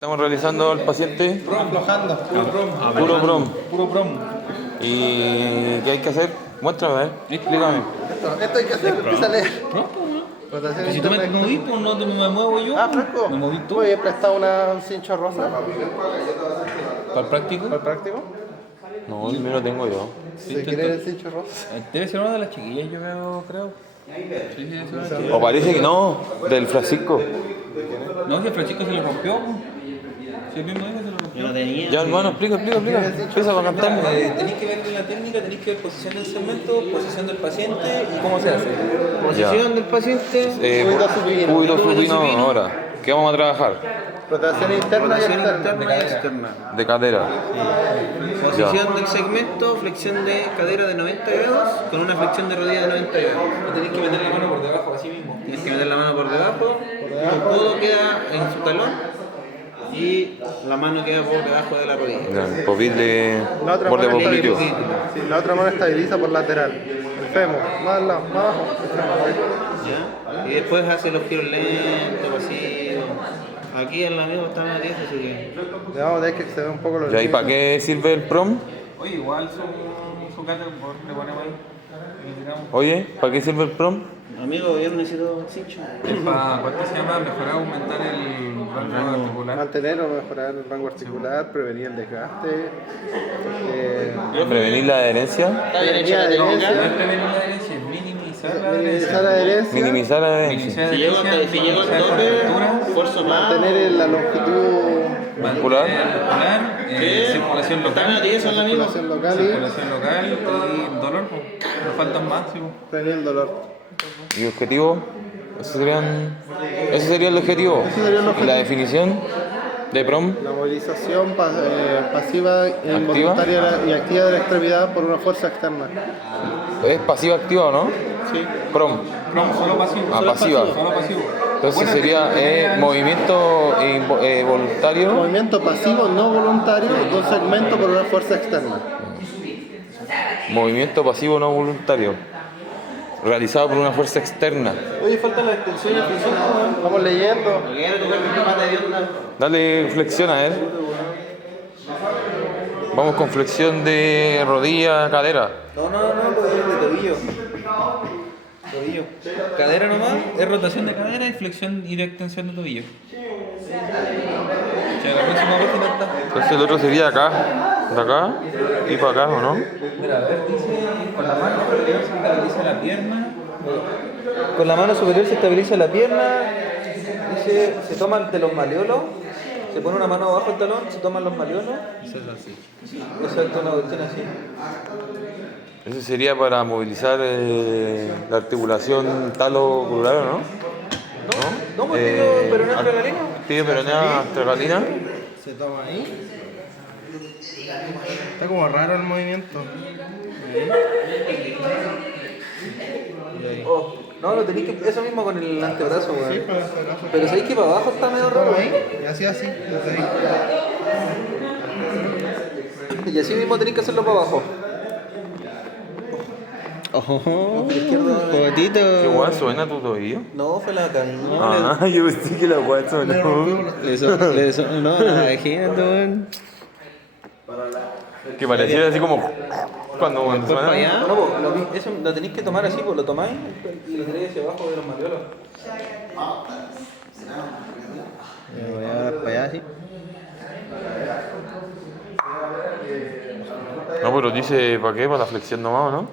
Estamos realizando al paciente Aflojando, puro prom. puro prom. ¿Y qué hay que hacer? Muéstrame, explícame. Esto hay que hacer, empieza a leer. Rotación Si tú me interna. movís, pues no me muevo yo. Ah, Franco. Me moví tú. Oye, he prestado un cincho rosa ¿Para el práctico? para el práctico. No, el mío lo tengo yo. Si quieres el cincho rosa. Debe ser una de las chiquillas, yo creo. Sí, debe ser una de las chiquillas. O parece que no, del Francisco. No, si el Francisco se lo rompió. Si el mismo dijo se lo rompió. Yo no tenía. Ya, hermano, explica. Empieza para cantarme. Tenéis que ver la técnica, tenéis que ver posición del segmento, posición del paciente y cómo se hace. Posición del paciente. Cúbito supino ahora. ¿Qué vamos a trabajar? Rotación interna y Rotación externa. interna y externa. De cadera. Posición del segmento, flexión de cadera de 90 grados con una flexión de rodilla de 90 grados. Y tenéis que meter la mano por debajo, así mismo. Tienes que meter la mano por debajo, tu codo queda en su talón y la mano queda por debajo de la rodilla. Ya, poquito La otra borde mano popliteo. estabiliza. Sí, la otra mano estabiliza por lateral. El fémur, más al lado, más abajo. El fémur, ahí. ¿Ya? Y después hace los giros lentos, pasivos. Aquí el amigo está más 10, así que... Le vamos a tener que exceder un poco los ¿Ya y para qué sirve el prom? Oye, igual su gato le ponemos ahí. Y tiramos. Oye, ¿para qué sirve el prom? Amigo, yo necesito cincho. Para, ¿cuánto se llama? Mejorar, aumentar el rango articular. Mantener o mejorar el rango articular, prevenir el desgaste. ¿Prevenir la adherencia? Está bien hecha la Prevenir No técnica. es prevenir la adherencia, es minimizar la minimizar la adherencia. adherencia. Minimizar la adherencia. Minimizar Si llego la adherencia, si llego al minimizar tope, contractura, esfuerzo más. Mantener la longitud, Muscular. muscular, circulación Está local, bien, eso es la misma. circulación local circulación local y dolor, pues. Nos faltan más, sí, pues. y prevenir el dolor. ¿Y objetivo? Ese sería el objetivo. Ese sería el ¿Y objetivo. la definición de prom? La movilización pasiva, involuntaria y activa de la extremidad por una fuerza externa. ¿Es pasiva activa o no? Sí. Prom. No, solo pasivo. Ah, pasiva. Solo pasivo. Entonces sería movimiento voluntario. Movimiento pasivo no voluntario de un segmento por una fuerza externa. Movimiento pasivo no voluntario. Realizado por una fuerza externa. Oye, falta la extensión y flexión. Vamos leyendo. Dale flexión a ver. Vamos con flexión de rodilla, cadera. No, pues es de tobillo. Tobillo. Cadera nomás, es rotación de cadera y flexión y de extensión de tobillo. Ya, la próxima página está. Entonces el otro sería acá, de acá y para acá, ¿o no? Mira, a ver, dice con la mano superior se estabiliza la pierna. Con la mano superior se estabiliza la pierna. Dice, se toman de los maliolos. Se pone una mano abajo del talón, se toman los maliolos. Eso es así. Exacto, una cuestión así. Ese sería para movilizar la articulación talo-crural, ¿o no? No, pues digo, pero no entra la línea. Tibia peronea astrocalina. Se toma ahí. Está como raro el movimiento. Oh, no, lo tenéis que. Eso mismo con el antebrazo, weón. Pero sabéis que para abajo está medio raro. Ahí. Y así, desde ahí. Y así mismo tenéis que hacerlo para abajo. Poquitito. ¿Qué guay suena tu tobillo? No, fue la cadena. Ah, yo pensé que la guay sonó. No, imagínate, weón. Que pareciera así como cuando Para suena. allá. No, pues, eso lo tenéis que tomar así, pues lo tomáis y lo tiráis hacia abajo de los maliolos. Voy a dar para allá, sí. No, pero dice ¿para qué? Para la flexión nomás, ¿o no?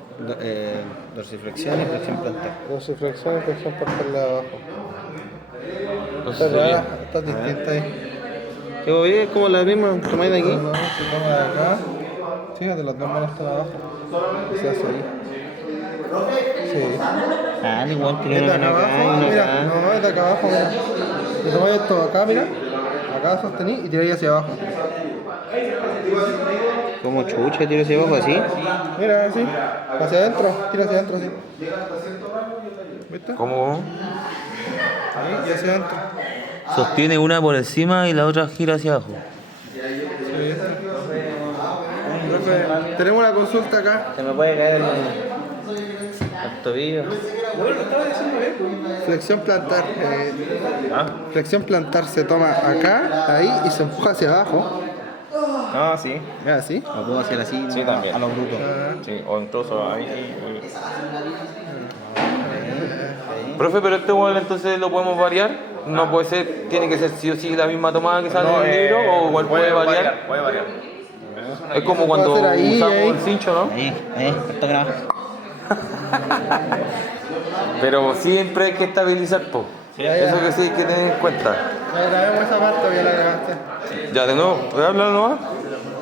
Dorsiflexión y flexión plantar. Dorsiflexión y flexión plantar de abajo. Entonces sería. Está distinta ahí. Yo vi, es como la misma, tomáis de aquí. No, se toma de acá. Fíjate, las dos manos están abajo. Y se hace ahí. Sí. Ah, igual Es de acá abajo, mira, no, es de acá abajo, mira. Y tomáis esto acá, mira. Acá sostenís y tiráis hacia abajo. Como chucha, tiro hacia abajo así. Mira, así. Hacia adentro, tira hacia adentro, así. ¿Viste? ¿Cómo? Ahí y hacia adentro. Sostiene una por encima y la otra gira hacia abajo. Profe, tenemos una consulta acá. Se me puede caer el tobillo. Flexión plantar. ¿Ah? Flexión plantar se toma acá, ahí y se empuja hacia abajo. Ah, sí. Mira así. Lo puedo hacer así, Sí, también. a lo bruto. Sí, o incluso ahí. Profe, pero este igual entonces lo podemos variar. No puede ser, tiene que ser sí o sí la misma tomada que sale en el libro, o igual puede variar. Puede variar. Es como cuando hacer ahí, usamos ahí. el cincho, ¿no? Esto graba. Pero siempre hay que estabilizar, po. Eso que sí hay que tener en cuenta. Ya grabemos esa parte o ya la grabaste. Ya, de nuevo, ¿puedes hablar nomás?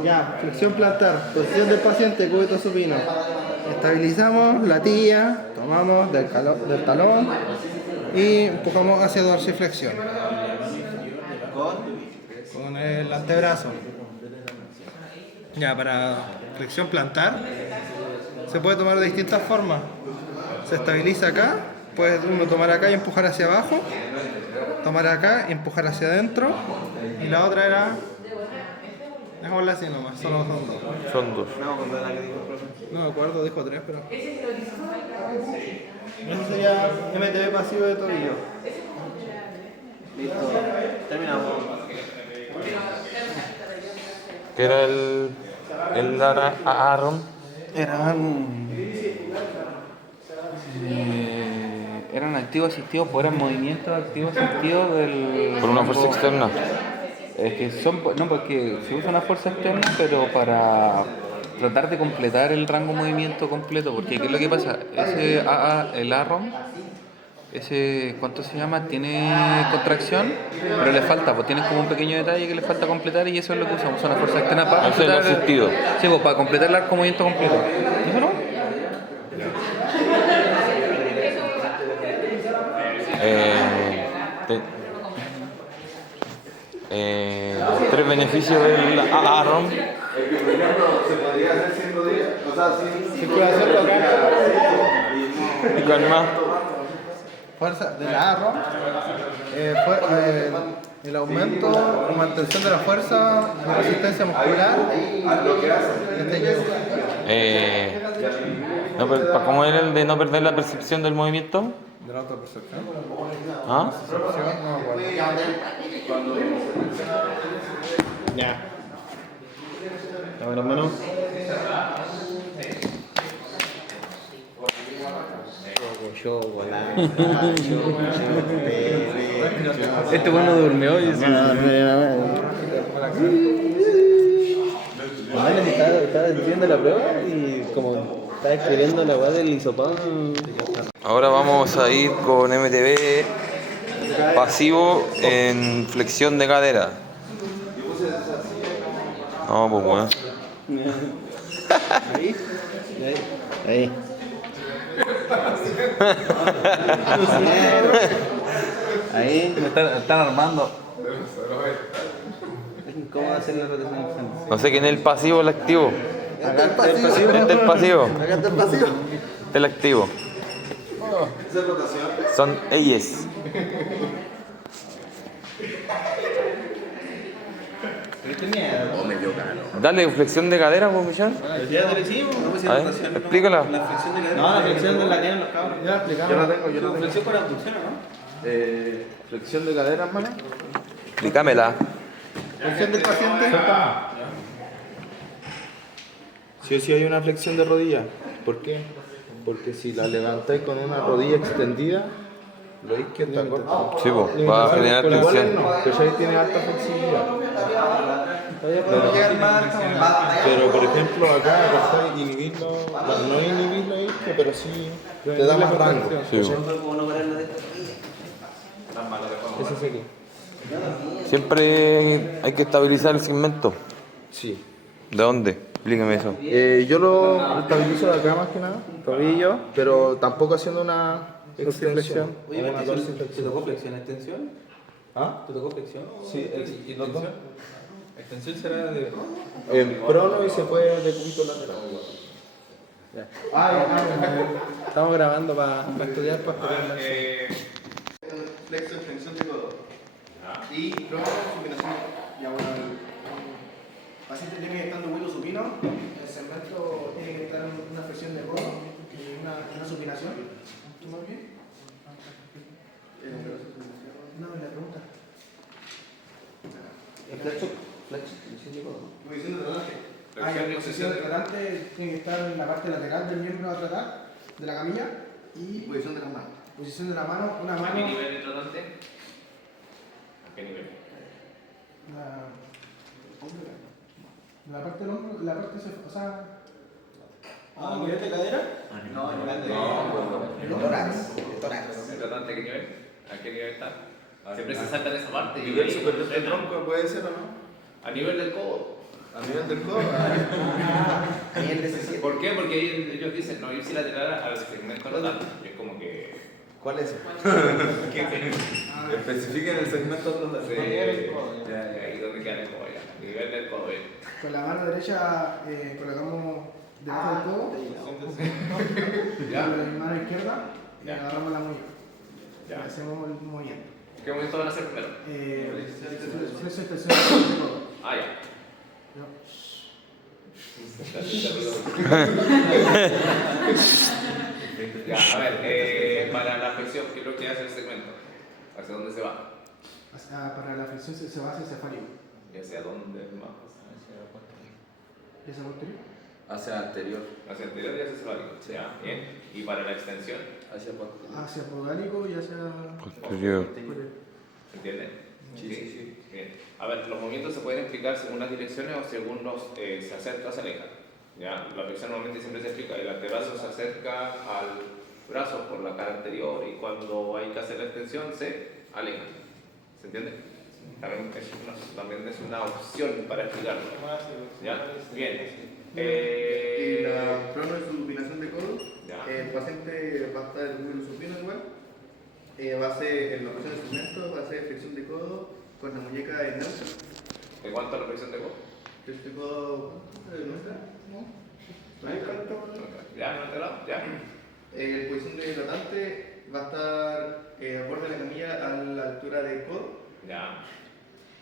Ya, flexión plantar, posición del paciente, cúbito supino. Estabilizamos la tibia, tomamos del talón y empujamos hacia dorsiflexión. Con el antebrazo. Ya, para flexión plantar se puede tomar de distintas formas. Se estabiliza acá, puede uno tomar acá y empujar hacia abajo, tomar acá y empujar hacia adentro, y la otra era, dejémosla así nomás, solo son dos. Son dos. No me acuerdo, dijo tres, pero... Eso sería MTB pasivo de tobillo. Listo. Terminamos. ¿Qué era el Aaron? Eran activos asistidos, pues eran movimientos activos asistidos del... Por una fuerza externa. Es que son, no, porque se usa una fuerza externa, pero para tratar de completar el rango de movimiento completo, porque ¿qué es lo que pasa? El Arron, ¿cuánto se llama? Tiene contracción, pero le falta, pues tiene como un pequeño detalle que le falta completar y eso es lo que usamos, una fuerza externa para Eso es lo completar asistido. Sí, pues para completar el arco de movimiento completo. ¿Eso no? Tres beneficios del Aaron. Circulación local. ¿Y cuál más? Fuerza del arro. El aumento o mantención de la fuerza, la resistencia muscular. ¿Cómo era el de no perder la percepción del movimiento? De la autopercepción. ¿Ah? No me acuerdo. Ya. A ver, hermano. Este bueno durmió y Estaba haciendo la prueba y como estaba escribiendo la weá del hisopado. Ahora vamos a ir con MTB pasivo en flexión de cadera. No, pues bueno. Ahí. Ahí. están armando. ¿Cómo hacer la rotación externa? No sé quién es el pasivo o el activo. Acá está el pasivo. Este es el pasivo. Acá está el pasivo. Este es el activo. Son ellas. Dale, flexión de cadera, pues, Michelle. Ya te lo hicimos. A ver, explícala. La flexión de cadera. No, la flexión de la tienen los cabros. Ya explicamos. Yo la flexión con abducción, ¿no? Flexión de cadera, hermano. Explícamela. Flexión del paciente. Sí o sí hay una flexión de rodilla. ¿Por qué? Porque si la levantáis con una rodilla extendida, lo veis que está corto. Sí, pues, va a generar Pero igual tensión. no, pero ahí tiene alta flexibilidad. Pero por ejemplo acá ¿cachai? Inhibirlo, bueno, no inhibirlo ahí, pero sí te da más rango. Sí, pues. Ese es aquí. Siempre hay que estabilizar el segmento. Sí. ¿De dónde? Explíqueme eso. Yo lo estabilizo de acá más que nada, tobillo, pero tampoco haciendo una extensión. Oye, una ¿te dorsiflexión. tocó flexión, extensión? ¿Ah? ¿Te tocó flexión? Sí, ¿y los dos? Extensión será de... En prono y se puede de cúbito lateral. Estamos grabando para estudiar Flexo, extensión de codo. Y prono, supinación. Ya bueno, el paciente tiene que estar en vuelo supino, el segmento tiene que estar en una flexión de codo y una una supinación. ¿Tú más bien? No, la pregunta. Posición de tratante. Ah, ya, la posición de tratante tiene que estar en la parte lateral del miembro a tratar, de la camilla. Y posición de las manos. Posición de la mano, una mano. ¿A qué nivel de tratante? ¿A qué nivel? La parte del hombro, la parte, o sea. ¿A nivel de cadera? No, a nivel de. No, tórax. De tórax. ¿El tratante a qué nivel? ¿A qué nivel está? Siempre se salta en esa parte. ¿Nivel superior del tronco puede ser o no? A nivel del codo. ¿A nivel del codo? A nivel de C7. ¿Por qué? Porque ellos dicen no irse lateral al segmento rotante. Es como que. ¿Cuál es? Especifiquen el segmento total. Sí. Ya, ahí donde queda el codo ya. Nivel del codo. Con la mano derecha colocamos debajo del codo. Ya. Con la mano izquierda y Ya. agarramos la muñeca. Ya. Y hacemos el movimiento. ¿Qué movimiento van a hacer primero? Flexión y extensión del codo. Ah, ya. Ya, a ver, para la flexión, ¿qué es lo que hace el segmento? ¿Hacia dónde se va? Para la flexión se va hacia cefálico. ¿Y hacia dónde más? ¿Y hacia posterior? Hacia anterior. Hacia anterior y hacia cefálico. Ya, bien. ¿Y para la extensión? Hacia posterior. Hacia podálico y hacia Posterior. posterior. ¿Se entiende? Sí. Bien. A ver, los movimientos se pueden explicar según las direcciones o según los se acerca o se aleja. ¿Ya? La flexión normalmente siempre se explica. El antebrazo se acerca al brazo por la cara anterior y cuando hay que hacer la extensión se aleja. ¿Se entiende? También es una opción para explicarlo. ¿Ya? Bien. Y la pronosupinación de codo, Ya. el paciente va a estar muy supino igual. Va a ser en la posición de segmento, va a ser flexión de codo con la muñeca en neutro. ¿En cuanto a la flexión de codo? Flexión de codo neutra, ¿no? ¿Ya? ¿No enterado? ¿Ya? En posición de tratante va a estar a borde de la camilla a la altura del codo. ¿Ya?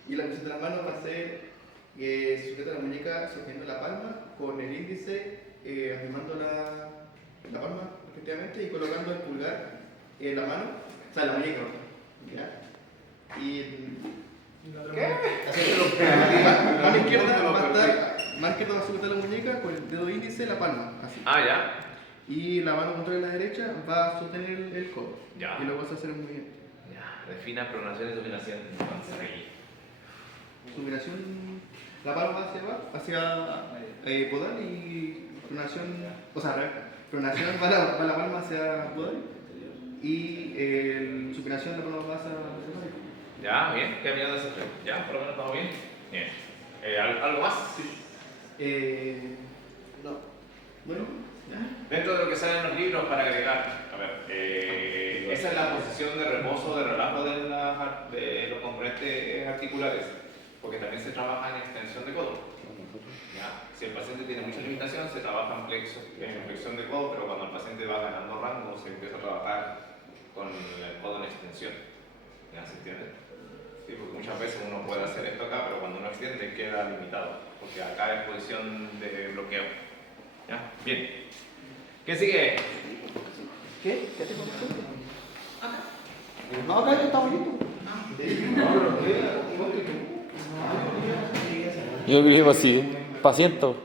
Y la posición de las manos va a ser sujeta la muñeca sosteniendo la palma con el índice afirmando la palma efectivamente y colocando el pulgar en la mano, o sea, la muñeca, ¿ya? Y la mano izquierda va a estar, mano izquierda va a sujetar la muñeca con el dedo índice la palma, así. Ah, ya. Y la mano contraria a la derecha va a sostener el codo. Ya. Y luego vas a hacer un movimiento. Ya. Defina pronación y dominación. Entonces, ahí. Supinación, la palma hacia podal y pronación, o sea, pronación va la palma hacia podal y supinación la palma va hacia cefálico. Ya, bien. ¿Qué había de hacer? Ya, por lo menos estamos bien. Bien. ¿Algo más? No. Bueno, Dentro de lo que sale en los libros para agregar, a ver, esa es la posición de reposo, de relajo de los componentes articulares, porque también se trabaja en extensión de codo. ¿Ya? Si el paciente tiene mucha limitación, se trabaja en flexión de codo, pero cuando el paciente va ganando rango, se empieza a trabajar con el codo en extensión. ¿Ya se entiende? Sí, porque muchas veces uno puede hacer esto acá, pero cuando uno extiende queda limitado, porque acá es posición de bloqueo. ¿Ya? Bien. ¿Qué sigue? ¿qué? ¿Qué te contestó? No, acá está bonito. Yo vivo así, paciente.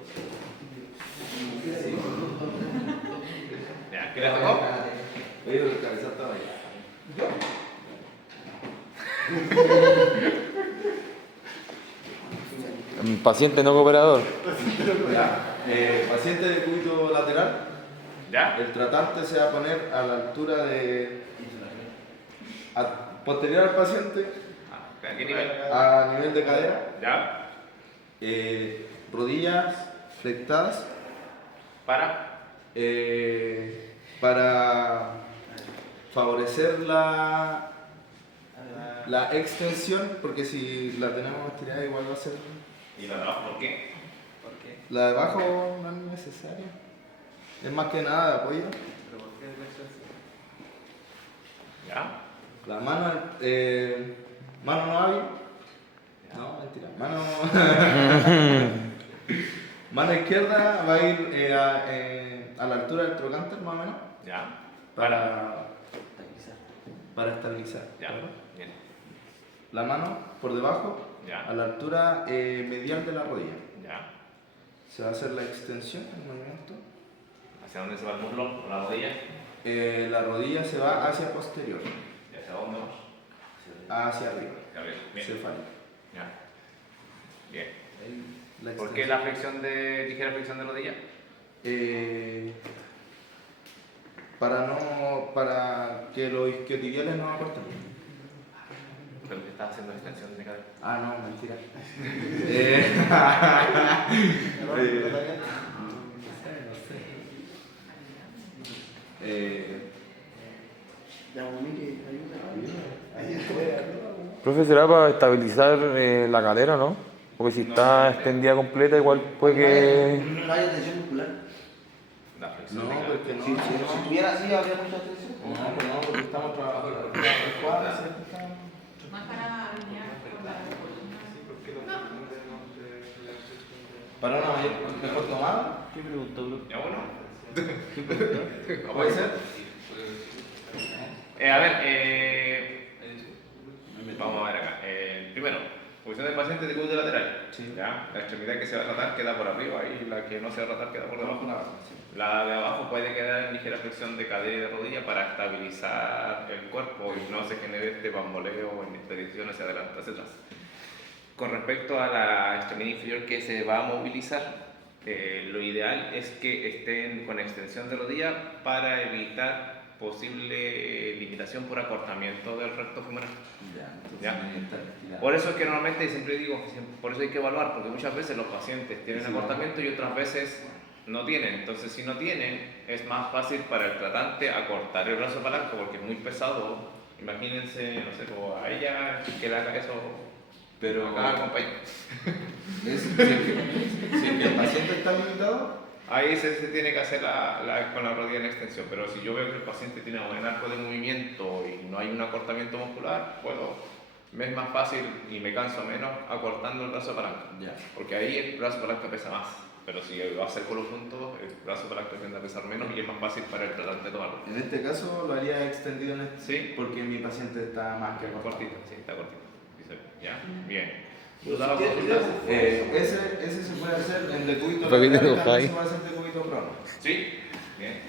Ya, ¿qué le tocó? El cabezal estaba ahí. Paciente no cooperador. Ya. Paciente de cúbito lateral. ¿Ya? El tratante se va a poner a la altura posterior al paciente, ¿A qué nivel? a nivel de cadera, ¿Ya? rodillas flectadas para favorecer la extensión, porque si la tenemos estirada igual va a ser. ¿Y la de abajo por qué? La de abajo no es necesaria. Es más que nada de apoyo. ¿Ya? La mano, mano no hábil. No, mentira. Mano izquierda va a ir a la altura del trocánter más o menos. Ya. para estabilizar. Ya. Bien. La mano por debajo, Ya. a la altura medial de la rodilla. Ya. Se va a hacer la extensión, el movimiento. ¿Hacia dónde se va el muslo? ¿Con la rodilla? La rodilla se va hacia posterior, ¿Y hacia dónde vamos? hacia arriba. Hacia arriba. Bien. Cefálico. Ya. Bien. La ¿Por qué extensión. la flexión de ligera flexión de rodilla? Para que los isquiotibiales no aporten. Pero que estás haciendo extensión de cadera. Ah, no, mentira. Profe, será para estabilizar la cadera, ¿no? Porque si está extendida completa, igual puede que. No hay tensión muscular. La flexión No, de cadera. porque no. Si estuviera así, habría mucha tensión. No, porque estamos trabajando. Más para alinear con la Para una mejor tomada, ¿Qué preguntó, bro? ¿Ya bueno? puede ser. A ver, vamos a ver acá. Primero, posición del paciente de cúbito lateral. Sí. ¿Ya? La extremidad que se va a tratar queda por arriba y la que no se va a tratar queda por debajo. La de abajo puede quedar en ligera flexión de cadera y de rodilla para estabilizar el cuerpo y no se genere este bamboleo en expedición hacia adelante, hacia atrás. Con respecto a la extremidad inferior que se va a movilizar, lo ideal es que estén con extensión de rodilla para evitar posible limitación por acortamiento del recto femoral. Ya. Por eso es que normalmente siempre digo, por eso hay que evaluar, porque muchas veces los pacientes tienen acortamiento y otras veces no tienen. Entonces, si no tienen, es más fácil para el tratante acortar el brazo palanco porque es muy pesado. Imagínense, no sé, como a ella que le haga eso. Pero Acá, compañero. si es que el paciente está limitado, Ahí se tiene que hacer con la rodilla en extensión, pero si yo veo que el paciente tiene un buen arco de movimiento y no hay un acortamiento muscular, me es más fácil y me canso menos acortando el brazo palanca. ya. Porque ahí el brazo palanca pesa más, pero si va a hacer con los puntos, el brazo palanca tiende a pesar menos y es más fácil para el tratante tomarlo. En este caso lo haría extendido en este, Sí. porque mi paciente está más que cortado. Cortito, sí, está cortito. Dice, ya, bien. ¿Dudas o consultas? Ese se puede hacer en decúbito ¿Para qué te lateral, enojas ahí? también se puede hacer decúbito prono. Sí, bien.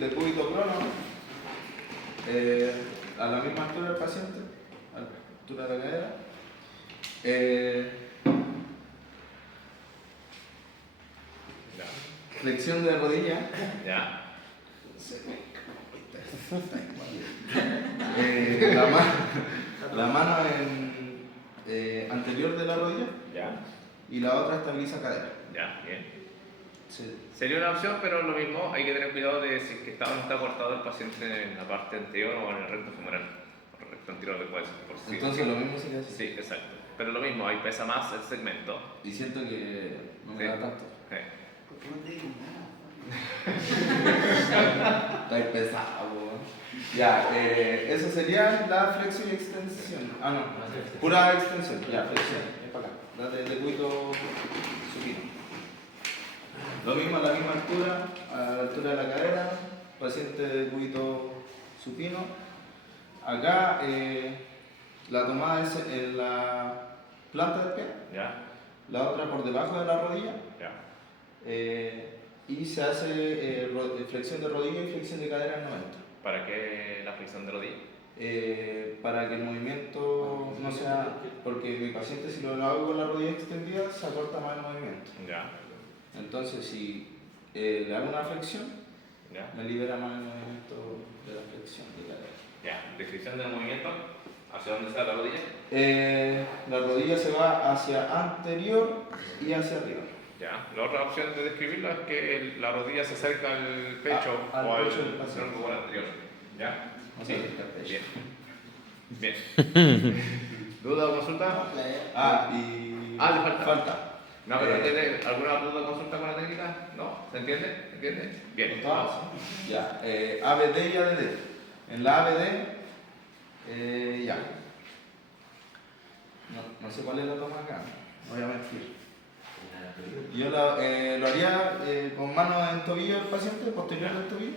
Decúbito prono, a la misma altura del paciente, a la altura de la cadera. Ya, Flexión de rodilla. ya, La mano anterior de la rodilla ya, y la otra estabiliza cadera. ya, bien. Sí. Sería una opción, pero lo mismo, hay que tener cuidado de si es que está o no está cortado el paciente en la parte anterior o en el recto femoral. O el recto anterior después, por si. Entonces lo mismo sería así. Sí, exacto. Pero lo mismo, ahí pesa más el segmento. Y siento que no me Sí. da tanto. ¿Por qué no te digo nada? Está ahí pesado, weón. Ya, eso sería la flexión y extensión. Ah, no, pura extensión. Ya, flexión. Es para acá. La de decúbito supino. Lo mismo a la misma altura, a la altura de la cadera, paciente de decúbito supino. Acá la tomada es en la planta del pie, ¿Ya? la otra por debajo de la rodilla. ¿Ya? Y se hace flexión de rodilla y flexión de cadera en 90. ¿Para qué la flexión de rodilla? Para que el movimiento no sea, porque mi paciente si lo hago con la rodilla extendida se acorta más el movimiento. ¿Ya? Entonces si le hago una flexión, ¿Ya? me libera más el movimiento de la flexión de cadera. ¿Ya? Descripción del movimiento. ¿Hacia dónde está la rodilla? La rodilla se va hacia anterior y hacia arriba. ¿Ya? La otra opción de describirlo es que la rodilla se acerca al pecho Al o al pecho del paciente. tronco anterior. ¿Ya? No se acerca al pecho. Bien. ¿Duda o consulta? Y Le falta. falta. No, pero ¿tiene alguna duda o consulta con la técnica? ¿No? ¿Se entiende? ¿Se entiende? Bien. Vamos. Ya, ABD y ADD. En la ABD, ya. No sé cuál es la toma acá, no voy a mentir. Yo lo haría con mano en tobillo del paciente, posterior del tobillo.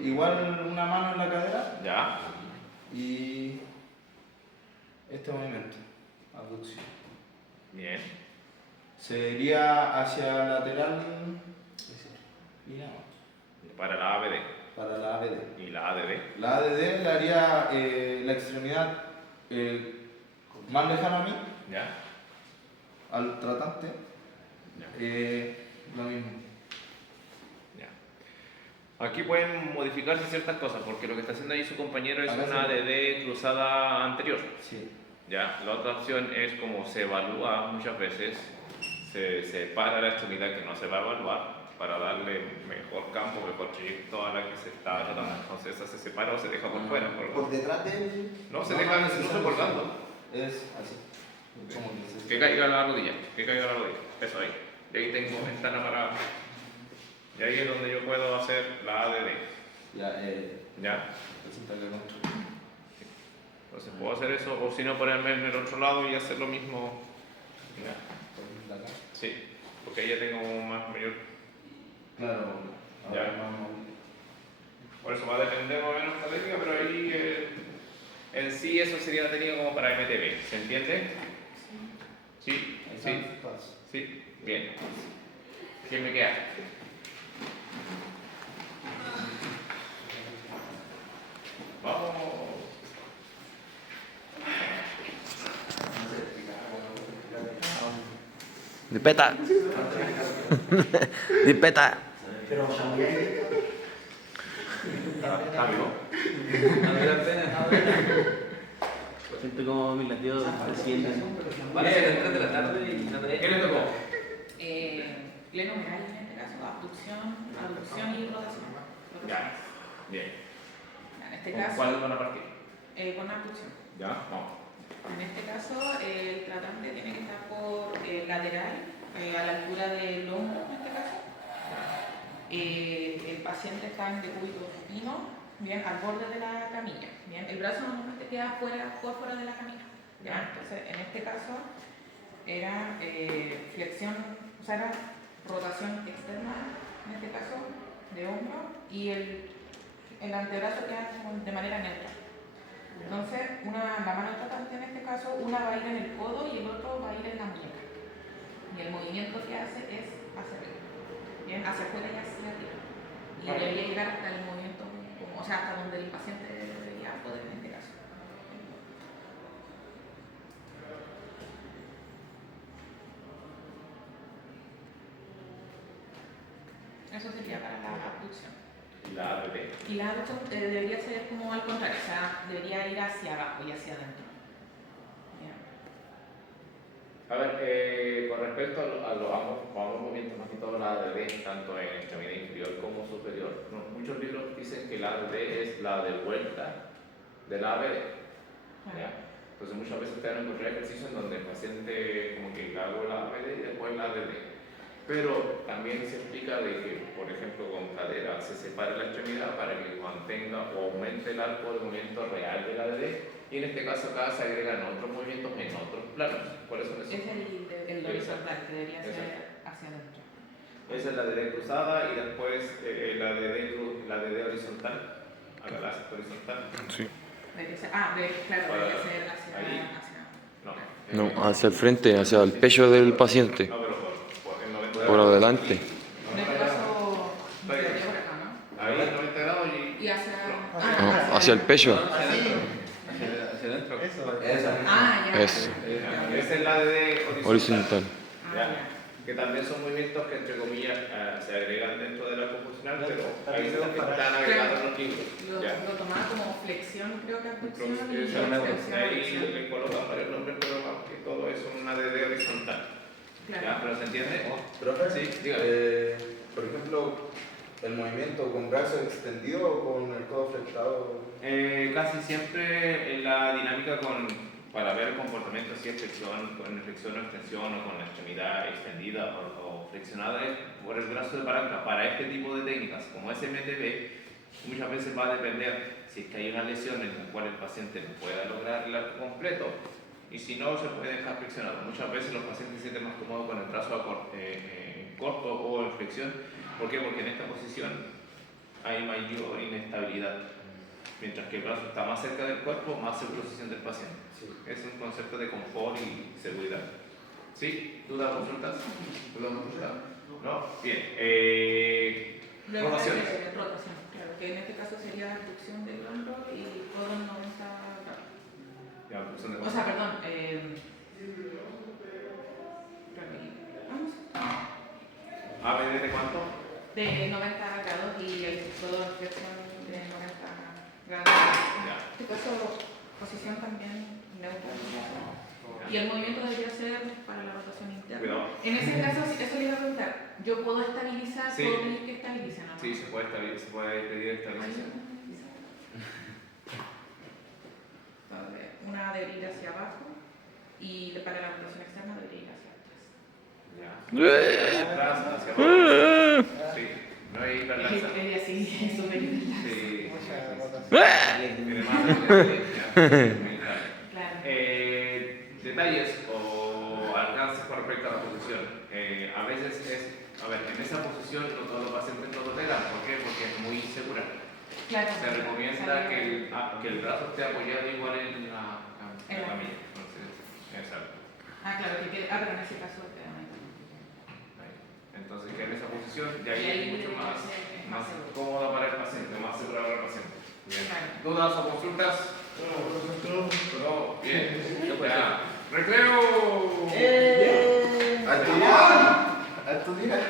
Igual una mano en la cadera Ya. y este movimiento, abducción. Bien. Se iría hacia lateral y nada más, Para la ABD. para la ABD. Y la ADD. La ADD le haría la extremidad más lejana a mí, Ya. al tratante, Ya. lo mismo. Ya. Aquí pueden modificarse ciertas cosas, porque lo que está haciendo ahí su compañero es Acá una sí. ADD cruzada anterior. Sí. Ya. La otra opción es como se evalúa muchas veces, se separa la extremidad que no se va a evaluar para darle mejor campo, mejor trayecto a la que se está tratando. Entonces esa se separa o se deja por fuera. Por detrás del. No, se deja incluso colgando. Es así. Como que Que caiga la rodilla, que caiga la rodilla. Eso ahí. Y ahí tengo ventana para. Y ahí es donde yo puedo hacer la ADD. Ya, ¿Ya? presentarle contra. Entonces puedo hacer eso, o si no ponerme en el otro lado y hacer lo mismo. ¿Ya? Por acá. Sí, porque ahí ya tengo más mayor. Claro, Ya. ahora vamos. Por eso va a depender más o menos la técnica, pero ahí en sí eso sería la técnica como para MTB. ¿Se entiende? Sí, sí, sí. Bien. ¿Quién me queda? Vamos. Dipeta. Dipeta. ¿Está vivo? Siento como mis latidos descienden. Van a ser las 3 de la tarde y la ¿Qué le tocó? Pleno meral en este caso, abducción, aducción y rotación. Ya. Bien. En este ¿Con caso, cuál van a partir? con abducción. Ya, vamos. En este caso, el tratante tiene que estar por lateral, a la altura del hombro, en este caso. El paciente está en decúbito supino, bien, al borde de la camilla. Bien, el brazo normalmente queda por fuera de la camilla. ¿Ya? Entonces, en este caso, era flexión, o sea, era rotación externa, en este caso, de hombro, y el antebrazo queda de manera neutra. Entonces, la mano tratante en este caso, una va a ir en el codo y el otro va a ir en la muñeca. Y el movimiento que hace es hacia arriba. Bien, hacia afuera y hacia arriba. Y debería llegar hasta el movimiento, o sea, hasta donde el paciente debería poder en este caso. Eso sería para la abducción. La ADD. Y la abducción debería ser como al contrario, o sea, debería ir hacia abajo y hacia adentro. Bien. A ver, con respecto a los ambos movimientos, más que todo la ADD, tanto en extremidad inferior como superior, muchos libros dicen que la ADD es la de vuelta de la ABD. ¿Ya? Entonces muchas veces te van a encontrar ejercicios en donde el paciente como que hago la ABD y después la ADD. Pero también se explica de que, por ejemplo, con cadera se separe la extremidad para que mantenga o aumente el arco de movimiento real de la ADD. Y en este caso acá se agregan otros movimientos en otros planos. ¿Cuáles son esos? Es el horizontal, que debería ser hacia adentro. Esa es la DD cruzada y después la DD horizontal. Haga la horizontal. Sí. Debería ser, claro, debería ser hacia. Ahí. No, hacia el frente, hacia el pecho del paciente. No, pero por el 90 Por grados. adelante. En este caso, debería por acá, ¿no? Ahí, 90 grados y. Y hacia. No, hacia el pecho. Hacia adentro. Esa. Ya. Eso. Esa es la DD horizontal. Horizontal. Ya. Que también son movimientos que, entre comillas, se agregan dentro del arco funcional, pero ahí se están agregando los libros. Ya. Lo tomaba como flexión, creo que abducción y Entonces, ahí extensión. le colocan varios nombres, pero vamos, que todo es una DD horizontal. ¿Ya? Claro. ¿Pero se entiende? Profe, Sí, dígame. por ejemplo, el movimiento con brazo extendido o con el codo flectado. Casi siempre en la dinámica para ver el comportamiento, si es flexión, con flexión o extensión o con la extremidad extendida o flexionada, es por el brazo de palanca. Para este tipo de técnicas, como es MTB, muchas veces va a depender si es que hay una lesión en la cual el paciente no pueda lograr el arco completo, y si no, se puede dejar flexionado. Muchas veces los pacientes se sienten más cómodos con el brazo corto o en flexión. ¿Por qué? Porque en esta posición hay mayor inestabilidad. Mientras que el brazo está más cerca del cuerpo, más seguro se siente el paciente. Es un concepto de confort y seguridad. ¿Sí? ¿Dudas o consultas? ¿Dudas o consultas? ¿No? Bien. Rotaciones. Rotación, claro, que en este caso sería abducción del hombro y codo en 90 grados. Ya, abducción de O sea, perdón, ¿ABD de cuánto? de 90 grados y el codo en flexión de 90 grados. Ya. En este caso, posición también neutra. Y el movimiento debería ser para la rotación interna. Cuidado. En ese caso, eso le iba a preguntar, ¿yo puedo estabilizar? Sí. ¿Puedo pedir que estabilicen o no? Sí, se puede pedir estabilización. Entonces, una debería ir hacia abajo y para la rotación externa debería ir hacia atrás. Ya. Hacia atrás, hacia abajo. Sí. No hay hiperlaxa. Es así, es súper interesante. Sí. Tiene más de Claro. Detalles o alcances con respecto a la posición. A veces en esa posición no todos los pacientes lo toleran. ¿Por qué? Porque es muy segura. Claro. Se recomienda que el brazo esté apoyado igual en la camilla. Entonces, exacto. Claro, pero en ese caso Entonces, que en esa posición, de ahí es mucho más cómoda para el paciente, más segura para el paciente. Bien. ¿Dudas o consultas? No. Bien. Ya. ¡Recreo! A estudiar.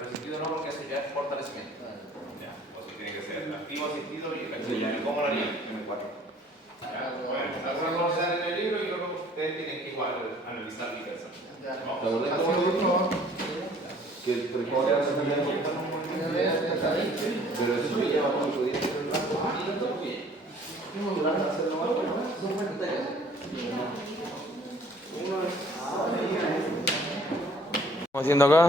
Resistido no, porque eso ya es fortalecimiento. Ya, pues tiene que ser activo, asistido y efectivo. ¿Cómo lo harían? M4. Bueno, algunas cosas en el libro y luego ustedes tienen que igual analizar y pensar. Que el tricóptero se tenía que pero eso me lleva mucho tiempo. ¿Estamos haciendo acá?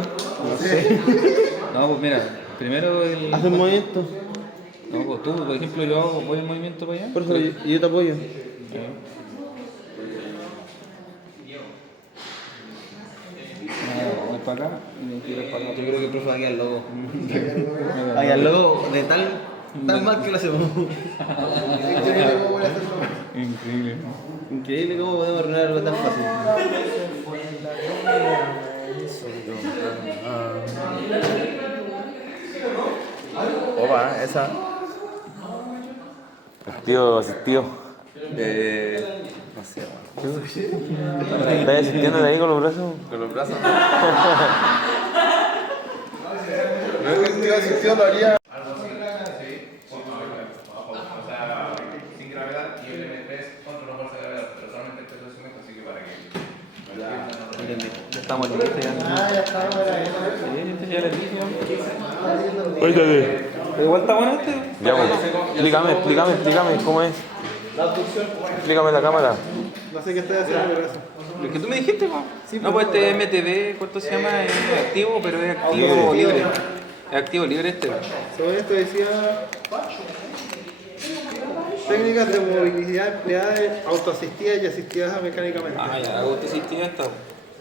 No, pues mira, primero el. Haz un movimiento. No, pues tú, por ejemplo, yo hago, voy el movimiento para allá. Por eso yo te apoyo. Voy para acá y me tiro para acá. Yo creo que el profe va a quedar loco. Va a quedar loco de tal mal que lo hacemos. Increíble. Increíble cómo podemos arruinar algo tan fácil. Opa, esa. Asistido. No sé, bueno. ¿Estás asistiendo de ahí con los brazos? Con los brazos. No es que estoy asistido, lo haría. Algo así, sí. O sea, sin gravedad y el MP3 contra una fuerza de gravedad, pero solamente el peso de cemento, así que para que. Ya estamos listos ya. Ya está, Sí, ya le dije. Cuéntate. Pero igual está bueno este. Ya, pues. Explícame cómo es. Explícame la cámara. No sé qué estoy haciendo, pero eso. Lo que tú me dijiste, po. No, pues este MTV, ¿cuánto se llama? Es activo, pero es activo libre. Es activo libre este. Sobre esto decía técnicas de movilidad empleadas autoasistidas y asistidas mecánicamente. Ya, hago este sistema esta.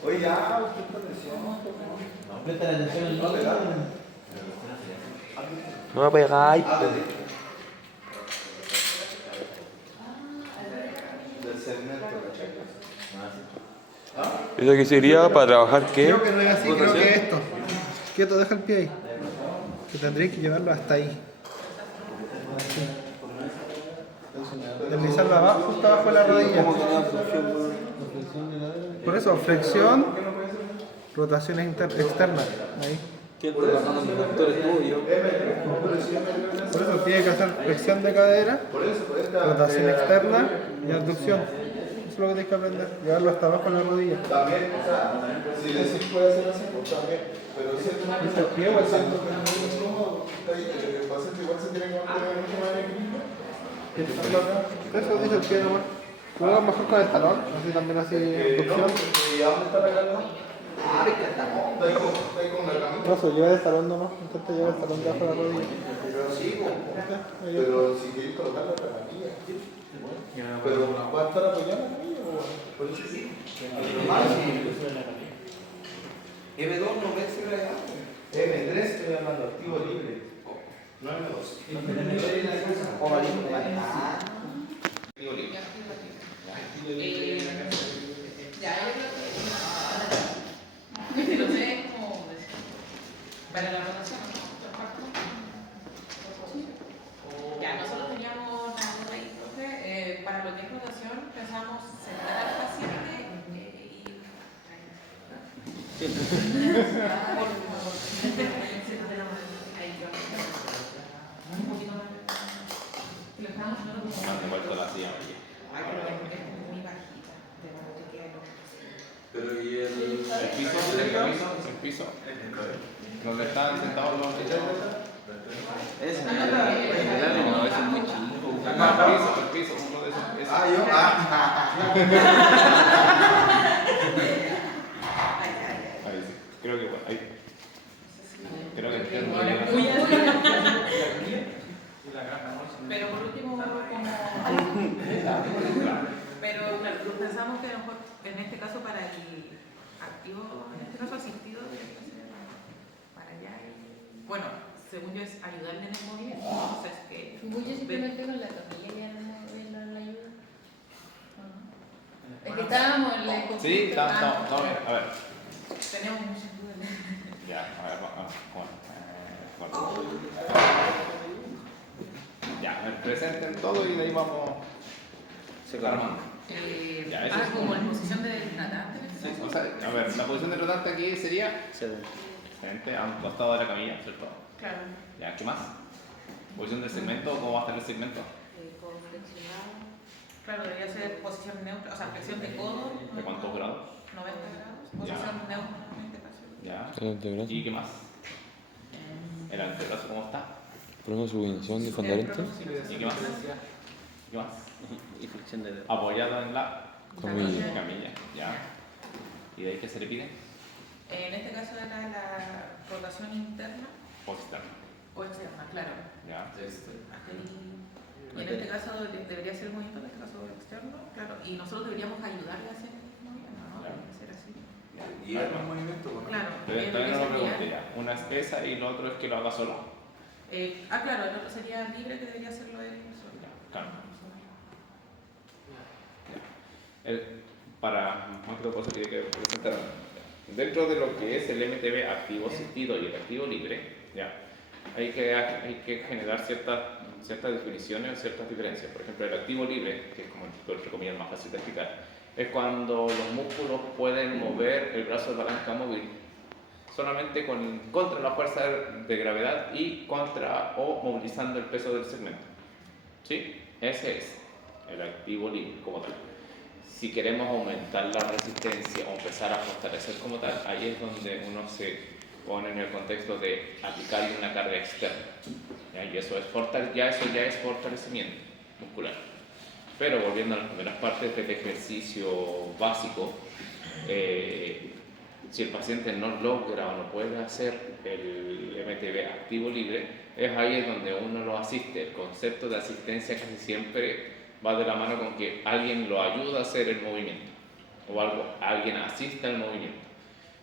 Oye, ya, Presta atención al nombre. No me pegáis. del segmento, ¿Eso qué sería para trabajar qué? Creo que no es así, creo que esto. Quieto, deja el pie ahí. Que tendréis que llevarlo hasta ahí. Deslizarlo abajo, justo abajo de la rodilla. Por eso, flexión, rotaciones externas. Ahí. Por eso tiene que hacer flexión de cadera, rotación externa y abducción. Eso es lo que tienes que aprender. Llevarlo hasta abajo de la rodilla. también, o sea, si decís puede ser así, pues también, pero si es el pie o el salto que es muy incómodo, el paciente igual se tiene que mantener mucho más en equilibrio. Eso dice el pie nomás. Juega mejor con el talón, así también así abducción. ¿Y a dónde está la calma? Ah, es que está con la camisa. No, se lleva el talón nomás, intenta llevar el talón debajo de la rodilla. Pero sí, pero si queréis colocarlo en la camilla. Pero ¿va a estar apoyando la camilla o por eso sí? M2 no vence gravedad. M3 estoy hablando. hablando de activo libre. No es M2. Activo libre. No sé cómo para la rotación, ¿no? Ya, nosotros teníamos la duda ahí, profe, para lo que es rotación pensamos sentar al paciente Más de vuelta la silla. muy bajita, de modo que quede Pero y el. El piso. Donde están sentados los niños. Es No, ese es muy chico. El piso, uno de esos. Ahí sí. Creo que bueno, ahí. Creo que entiendo. pero por último, pero claro, pensamos que a lo mejor en este caso para el activo, en este caso asistido, debería ser para allá. Bueno, según yo es ayudarle en el movimiento, entonces que... Yo simplemente con la camilla ya no la ayuda. Es que estábamos en la Sí, está bien. A ver. Tenemos muchas dudas. Ya, a ver, ya, me presenten todo y de ahí vamos armando. Ya, eso es como en posición de tratante. Sí, o sea, a ver, la posición de tratante aquí sería frente a un costado de la camilla, ¿cierto? Claro. Ya, ¿qué más? Posición del segmento, ¿cómo va a estar el segmento? Con flexionado. Claro, debería ser posición neutra, o sea, flexión de codo. ¿De cuántos grados? 90 grados. Posición neutra en este caso. Ya. El antebrazo. ¿Y qué más? ¿El antebrazo cómo está? Problema de subordinación de fundamento. ¿Y qué más? ¿Qué más? Y flexión de dedo. Apoyado en la Camilla. camilla, ya. ¿Y de ahí qué se le pide? En este caso era la rotación interna O externo, o externa, claro. ya. Hasta ahí. Y en este caso debería ser el movimiento, en este caso externo, claro. Y nosotros deberíamos ayudarle a hacer el movimiento, ¿no? Claro. Debería ser así. Y el movimiento, bueno. Claro. Pero y todavía no lo debería ser pregunté ya. Una es esa y lo otro es que lo haga solo. claro, el otro sería libre que debería hacerlo él solo. Claro. Para otra cosa que hay que presentar dentro de lo que es el MTB activo asistido y el activo libre, ya hay que generar ciertas definiciones, ciertas diferencias. Por ejemplo, el activo libre, que es como entre comillas más fácil de explicar, es cuando los músculos pueden mover el brazo de palanca móvil solamente contra la fuerza de gravedad y contra o movilizando el peso del segmento. ¿Sí? Ese es el activo libre como tal. Si queremos aumentar la resistencia o empezar a fortalecer como tal, ahí es donde uno se pone en el contexto de aplicarle una carga externa. ¿Ya? Y eso ya es fortalecimiento muscular. Pero volviendo a las primeras partes del ejercicio básico, si el paciente no logra o no puede hacer el MTB activo libre, es ahí donde uno lo asiste. El concepto de asistencia casi siempre va de la mano con que alguien lo ayuda a hacer el movimiento o alguien asista al movimiento.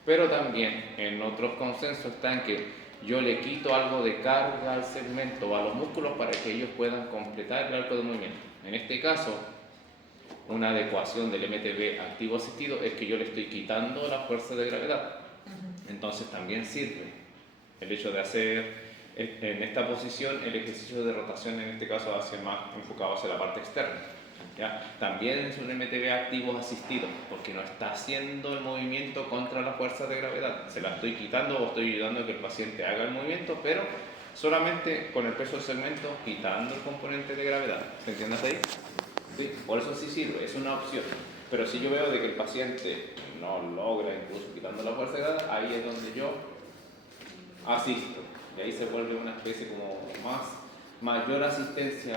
Pero también en otros consensos está en que yo le quito algo de carga al segmento o a los músculos para que ellos puedan completar el arco de movimiento. En este caso, una adecuación del MTB activo asistido es que yo le estoy quitando la fuerza de gravedad. Entonces también sirve el hecho de hacer en esta posición el ejercicio de rotación, en este caso más enfocado hacia la parte externa. ¿Ya? También es un MTB activo asistido porque no está haciendo el movimiento contra la fuerza de gravedad, se la estoy quitando o estoy ayudando a que el paciente haga el movimiento, pero solamente con el peso del segmento quitando el componente de gravedad. ¿Se entiende hasta ahí? ¿Sí? Por eso sí sirve, es una opción. Pero si yo veo de que el paciente no logra, incluso quitando la fuerza de gravedad, ahí es donde yo asisto. Y ahí se vuelve una especie como mayor asistencia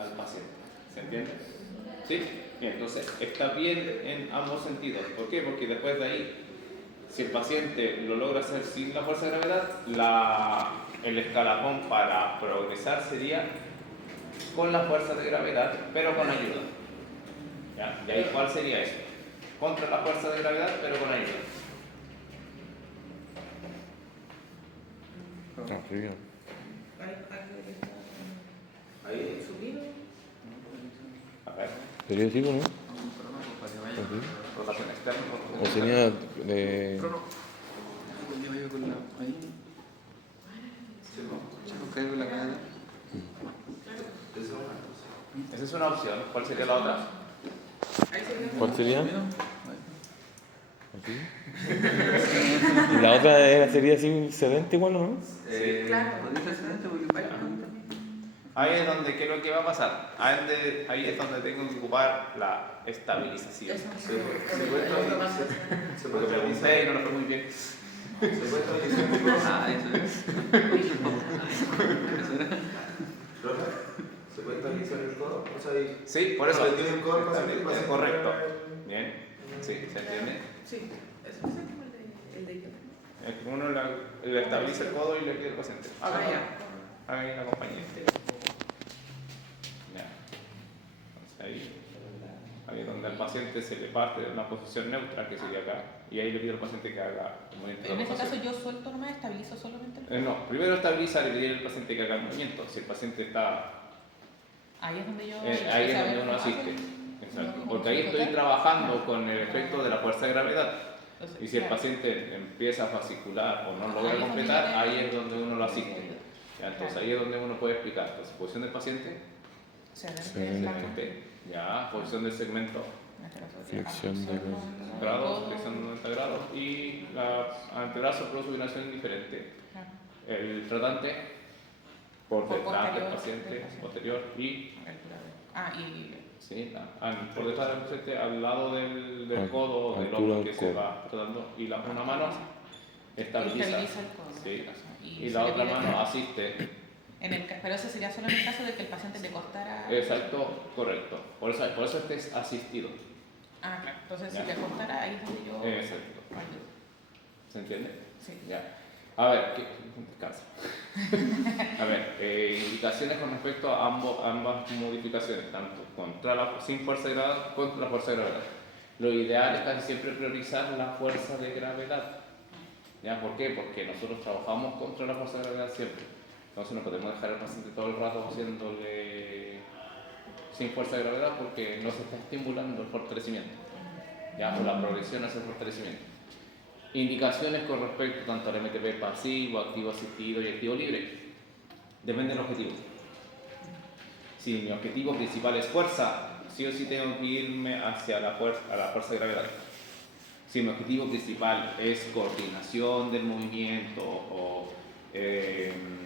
al paciente. ¿Se entiende? ¿Sí? Bien, entonces está bien en ambos sentidos. ¿Por qué? Porque después de ahí, si el paciente lo logra hacer sin la fuerza de gravedad, el escalafón para progresar sería con la fuerza de gravedad, pero con ayuda. ¿Ya? ¿Y ahí cuál sería eso? Contra la fuerza de gravedad, pero con ayuda. Arriba. Ahí. Subido. A ver, ¿Sería así o no? rotación externa. ¿O sería de...? Esa es una opción. ¿Cuál sería la otra? ¿Cuál sería? ¿Aquí? ¿Y la otra sería así sedente igual o no? Claro. Ahí es donde, ¿qué es lo que va a pasar? Ahí es donde tengo que ocupar la estabilización. Eso Se puede Porque pregunté y no lo fue muy bien. ¿Se puede estabilizar el codo? O sea, ahí. Sí, por eso. Tiene un codo para salir, Es correcto. Bien. Sí, ¿se entiende? Sí, eso es el de Uno le estabiliza el codo y le pide al paciente. ya. Haga ahí la compañía. Ya. Entonces ahí es donde al paciente se le parte de una posición neutra, que sería acá, y ahí le pido al paciente que haga el movimiento de En este rotación. caso yo suelto nomás, estabilizo solamente el No, primero estabilizar y pedir al paciente que haga el movimiento. Si el paciente está Ahí es donde yo. ahí es donde uno asiste. Exacto. Porque ahí estoy trabajando con el efecto de la fuerza de gravedad. Y si el paciente empieza a fascicular o no logra completar, ahí es donde uno lo asiste. Ya, entonces ahí es donde uno puede explicar. Entonces, posición del paciente, ya, posición del segmento, Flexión de grados, flexión de 90 grados y la antebrazo pro supinación indiferente. El tratante por detrás del paciente, posterior y sí, por detrás del paciente al lado del codo, del hombro que se va tratando, y una mano estabiliza, el codo. sí, y la otra mano asiste. Pero eso sería solo en el caso de que el paciente le costara. Exacto, correcto. Por eso este es asistido. Ah, claro. Entonces Ya. si le costara, ahí es donde yo. Exacto. ¿Se entiende? Sí. Ya. A ver, descansa. A ver, indicaciones con respecto a ambas modificaciones, tanto sin fuerza de gravedad contra la fuerza de gravedad. Lo ideal es casi siempre priorizar la fuerza de gravedad. ¿Ya? ¿Por qué? Porque nosotros trabajamos contra la fuerza de gravedad siempre. Entonces no podemos dejar al paciente todo el rato haciéndole sin fuerza de gravedad porque no se está estimulando el fortalecimiento. ¿Ya? O la progresión hacia el fortalecimiento. Indicaciones con respecto tanto al MTP pasivo, activo asistido y activo libre. Depende del objetivo. Si mi objetivo principal es fuerza, sí o sí tengo que irme hacia a la fuerza de gravedad. Si mi objetivo principal es coordinación del movimiento o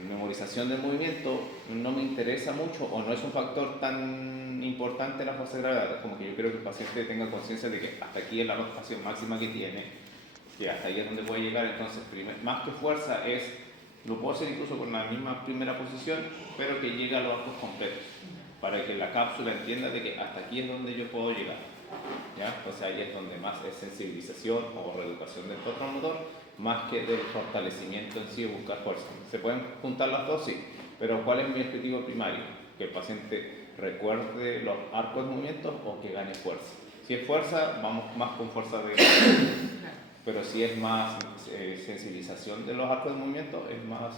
memorización del movimiento, no me interesa mucho o no es un factor tan importante la fuerza de gravedad, como que yo quiero que el paciente tenga conciencia de que hasta aquí es la rotación máxima que tiene, que hasta ahí es donde puede llegar. Entonces más que fuerza lo puedo hacer incluso con la misma primera posición, pero que llegue a los arcos completos, para que la cápsula entienda de que hasta aquí es donde yo puedo llegar. ¿Ya? Entonces ahí es donde más es sensibilización o reeducación del patrón motor, más que del fortalecimiento en sí o buscar fuerza. ¿Se pueden juntar las dos? Sí, pero ¿cuál es mi objetivo primario? Que el paciente recuerde los arcos de movimiento o que gane fuerza. Si es fuerza, vamos más con fuerza de pero si es más sensibilización de los arcos de movimiento, es más,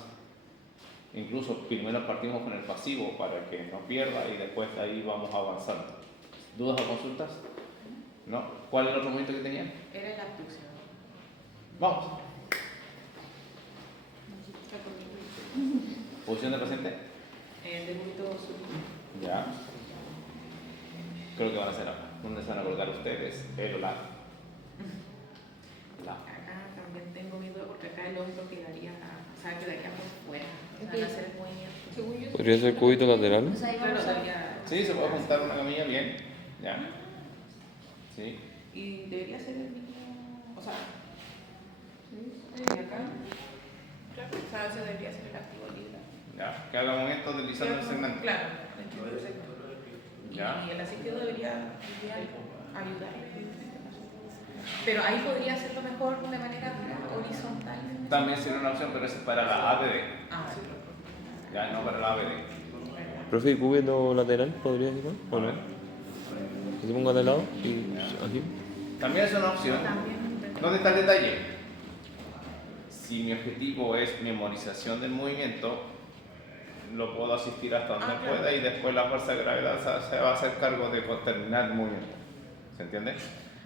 incluso primero partimos con el pasivo para que no pierda y después de ahí vamos avanzando. ¿Dudas o consultas? ¿No? ¿Cuál es el otro movimiento que tenían? Era la abducción. Vamos. ¿Posición del paciente? Del movimiento subido. Ya. Creo que van a hacer acá. ¿Dónde se van a colocar ustedes? El o la. Acá también tengo mi duda porque acá el hombro quedaría por fuera. Al hacer el movimiento. ¿Podría ser cubito lateral? Claro, debería. Sí, se puede juntar una camilla bien. Ya. Sí. Y debería ser el mismo. O sea. Y acá. Claro, o sea, ese debería ser el activo libre. Ya. Que haga movimientos deslizando el segmento. Claro, perfecto. Ya. Y el asistido debería ayudar. Pero ahí podría hacerlo mejor de manera horizontal. También sería una opción, pero eso es para la ABD. Ah, sí. Ya, no para la ABD. ¿Profe, y cubito lateral podría ser? ¿O no? Que se ponga de lado y aquí. También es una opción. ¿Dónde está el detalle? si mi objetivo es memorización del movimiento, lo puedo asistir hasta donde claro. pueda y después la fuerza de gravedad se va a hacer cargo de terminar el movimiento. ¿Se entiende?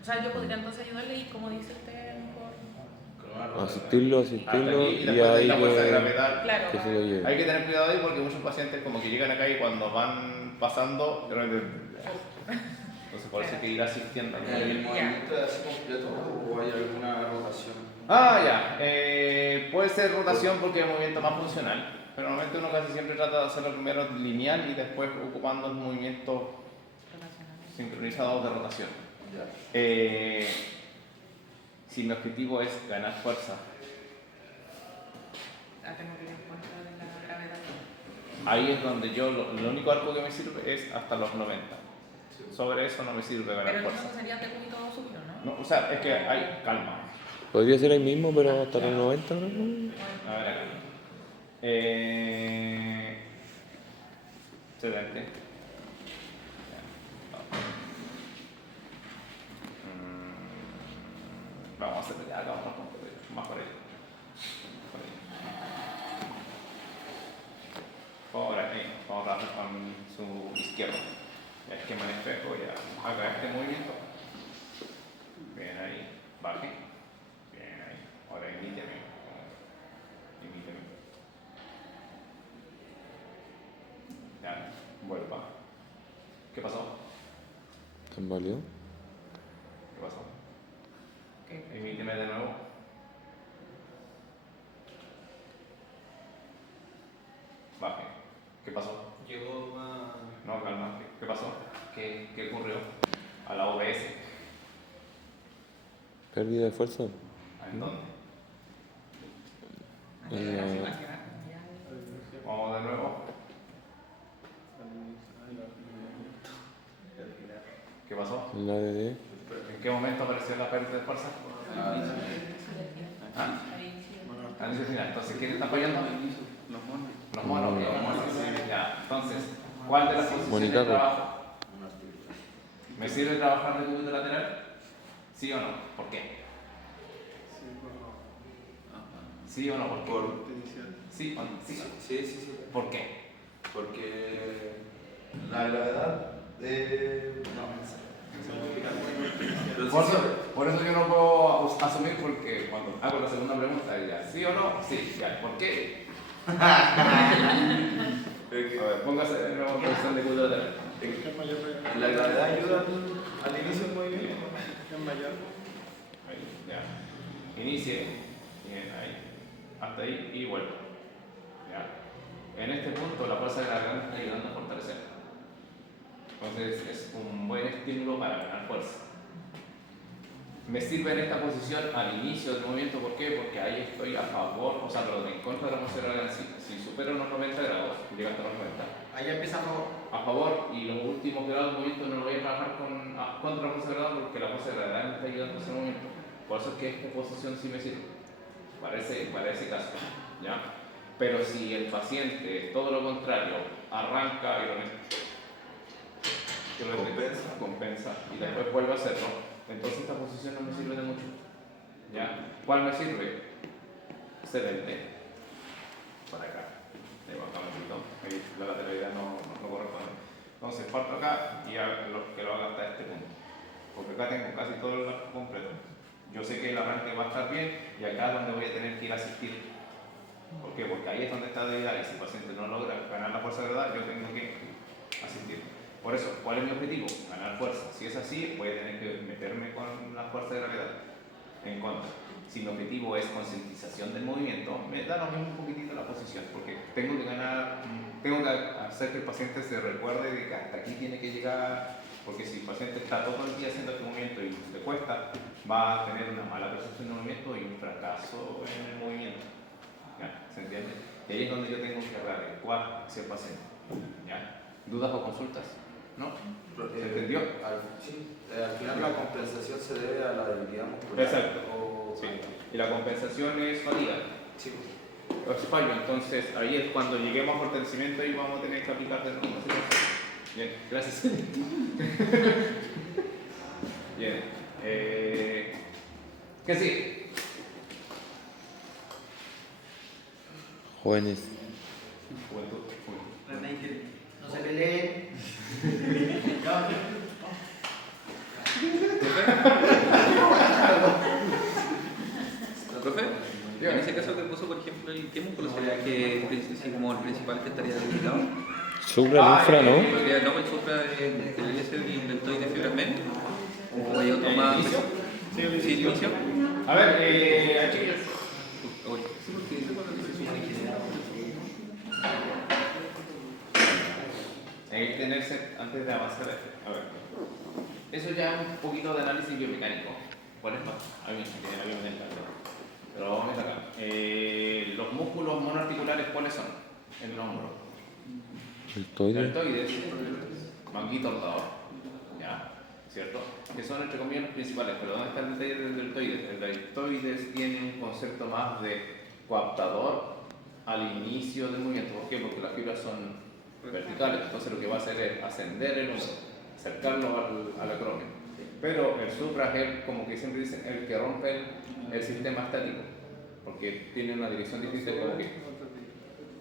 O sea, yo podría entonces ayudarle y como dice usted, mejor. Asistirlo Hasta y aquí, y después de ahí la fuerza de que, gravedad. Claro. que se lo lleve. Hay que tener cuidado ahí porque muchos pacientes como que llegan acá y cuando van pasando, entonces por eso hay que ir asistiendo. ¿El movimiento es así completo o hay alguna rotación? Ya. Puede ser rotación porque es un movimiento más funcional, pero normalmente uno casi siempre trata de hacerlo primero lineal y después ocupando el movimiento sincronizado de rotación. Si mi objetivo es ganar fuerza, Tengo que ir en contra de la gravedad. ahí es donde yo, lo único arco que me sirve es hasta los 90. Sobre eso no me sirve ganar Pero fuerza. entonces sería de cúbito superior, ¿no? No, o sea, es que hay calma. Podría ser ahí mismo, pero hasta los 90, ¿no? A ver acá. 70. Vamos a hacerlo ya, vamos más por ahí. Por ahí, vamos a trabajar con su izquierdo. Ya esquema en espejo, ya haga este movimiento. Bien ahí, baje. Bien ahí. Ahora imíteme. Imíteme. Ya, vuelva. ¿Qué pasó? ¿Tambaleó? ¿Qué pasó? ¿Qué? Imíteme de nuevo. Baje. ¿Qué pasó? Llegó a... No, calma. ¿Qué pasó? ¿Qué ocurrió? A la OBS. ¿Pérdida de fuerza? ¿En dónde? Vamos de nuevo. ¿Qué pasó? ¿En la ADD? ¿En qué momento apareció la pérdida de fuerza? ¿Ah? Al inicio final. Entonces, ¿quién está apoyando? Los monos. Ya. Entonces, ¿cuál de las posiciones de trabajo? ¿Me sirve trabajar de cúbito lateral? ¿Sí o no? ¿Por qué? ¿Sí o no? ¿Por qué? ¿Sí o no? ¿Sí? Sí. ¿Por qué? Porque la gravedad Por eso yo no puedo asumir porque cuando hago la segunda pregunta ya, ¿sí o no? Sí, ya, ¿por qué? A ver, póngase de nuevo en posición de cúbito lateral. la gravedad ayuda al inicio del movimiento. Ahí, ya. Inicie. Bien, ahí. Hasta ahí y vuelvo. Ya. En este punto la fuerza de gravedad me está ayudando a fortalecer. Entonces es un buen estímulo para ganar fuerza. Me sirve en esta posición al inicio del movimiento, ¿por qué? Porque ahí estoy a favor, o sea, perdón, en contra de la fuerza de gravedad en sí. Si supera unos 90 grados, llega hasta los 90. Ahí empieza a favor. A favor, y los últimos grados del movimiento no lo voy a trabajar contra la fuerza de gravedad porque la fuerza de gravedad me está ayudando a ese movimiento. Por eso es que esta posición sí me sirve, para ese caso, ¿ya? Pero si el paciente, todo lo contrario, arranca y compensa y después vuelve a hacerlo, entonces esta posición no me sirve de mucho, ¿ya? ¿Cuál me sirve? Excelente. Para acá. Ahí bajamos un poquito. Ahí la lateralidad no corresponde. Entonces parto acá y que lo haga hasta este punto. Porque acá tengo casi todo el arco completo. Yo sé que el arranque va a estar bien y acá es donde voy a tener que ir a asistir. ¿Por qué? Porque ahí es donde está la debilidad y si el paciente no logra ganar la fuerza de gravedad, yo tengo que asistir. Por eso, ¿cuál es mi objetivo? Ganar fuerza. Si es así, voy a tener que meterme con la fuerza de gravedad en contra. Si mi objetivo es concientización del movimiento, me da lo mismo un poquitito la posición, porque tengo que hacer que el paciente se recuerde de que hasta aquí tiene que llegar, porque si el paciente está todo el día haciendo este movimiento y le cuesta, va a tener una mala percepción del movimiento y un fracaso en el movimiento. ¿Ya? ¿Se entiende? Y ahí es donde yo tengo que adecuar hacia el paciente. ¿Ya? ¿Dudas o consultas? ¿No? ¿Se entendió? Al final la compensación se debe a la debilidad muscular. Exacto. Sí. Y la compensación es fatiga. Sí. Es fallo, entonces ahí es cuando lleguemos a fortalecimiento y vamos a tener que aplicar de nuevo. Bien, gracias. Bien. ¿Qué sigue? Jóvenes. No se peleen. ¿Profe? En ese caso que puso, por ejemplo, el ¿qué músculo sería que así como el principal que estaría dedicado? Supra, el infra, ¿no? Podría, no, el supra debería ser el deltoides fibras menos. O hay otro más. Sí, el inicio. A ver, aquí. Hay que tenerse, antes de avanzar, a ver, eso ya es un poquito de análisis biomecánico. ¿Cuál es más? Pero vamos a ver acá. Los músculos monoarticulares, ¿cuáles son? En el hombro. Deltoides, manguito rotador, ¿ya? ¿Cierto? Que son entre comillas los principales, pero ¿dónde está el detalle del deltoides? El deltoides tiene un concepto más de coaptador al inicio del movimiento. ¿Por qué? Porque las fibras son verticales, entonces lo que va a hacer es ascender el hombro, acercarlo al acrómeno. Pero el supra es el, como que siempre dicen, el que rompe el sistema estático, porque tiene una dirección distinta, como que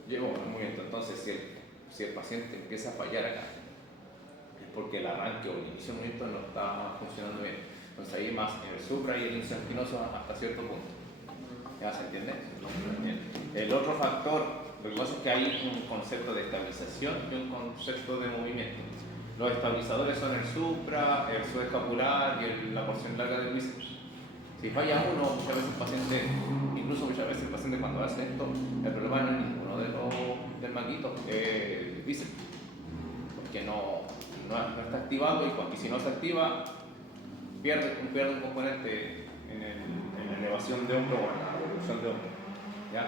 lleva un movimiento. Entonces, si el paciente empieza a fallar acá, es porque el arranque o el inicio del movimiento no está funcionando bien. Entonces ahí más el supra y el índice espinoso hasta cierto punto. ¿Ya se entiende? Bien. El otro factor, lo que pasa es que hay un concepto de estabilización y un concepto de movimiento. Los estabilizadores son el supra, el subescapular y la porción larga del bíceps. Si falla uno, muchas veces el paciente, incluso muchas veces el paciente cuando hace esto, el problema no es ninguno de los del manguito, el bíceps, porque no está activado y si no se activa, pierde un componente en la elevación de hombro o en la reducción de hombro. ¿Ya?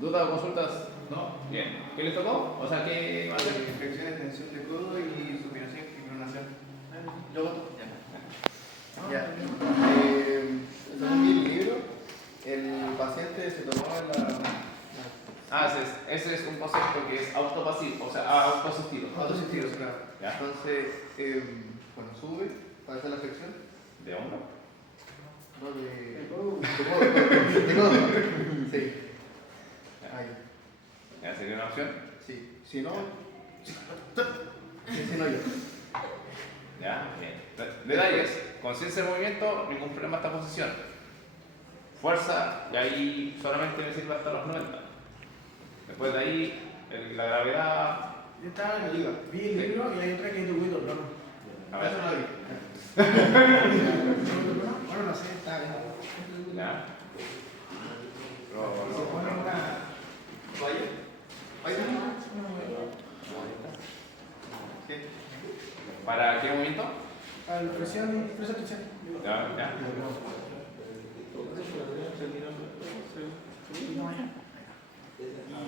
¿Dudas o consultas? ¿No? Bien. ¿Qué les tocó? O sea, ¿qué va a hacer? Flexión, extensión de codo y supinación y pronación. Luego, ya. Según mi libro, el paciente se tomaba Ese es un concepto que es autopasivo, o sea, autoasistido. autoasistido, claro. ¿Ya? Entonces, cuando sube, para hacer la flexión, ¿De hombro? no de codo. Sí. Ahí. ¿Ya sería una opción? Sí. Si no, si no yo. ¿Ya? Bien. Detalles. Conciencia de movimiento, ningún problema esta posición. Fuerza, y ahí solamente me sirve hasta los 90. Después de ahí, la gravedad. Yo estaba en el libro, vi el libro y hay otra que es Windows, no. A ver. Eso no lo vi. Bueno, no sé, está bien. ¿Ya? Se pone una toalla. ¿Qué? ¿Para qué movimiento? Para la presión, tensión. Ya.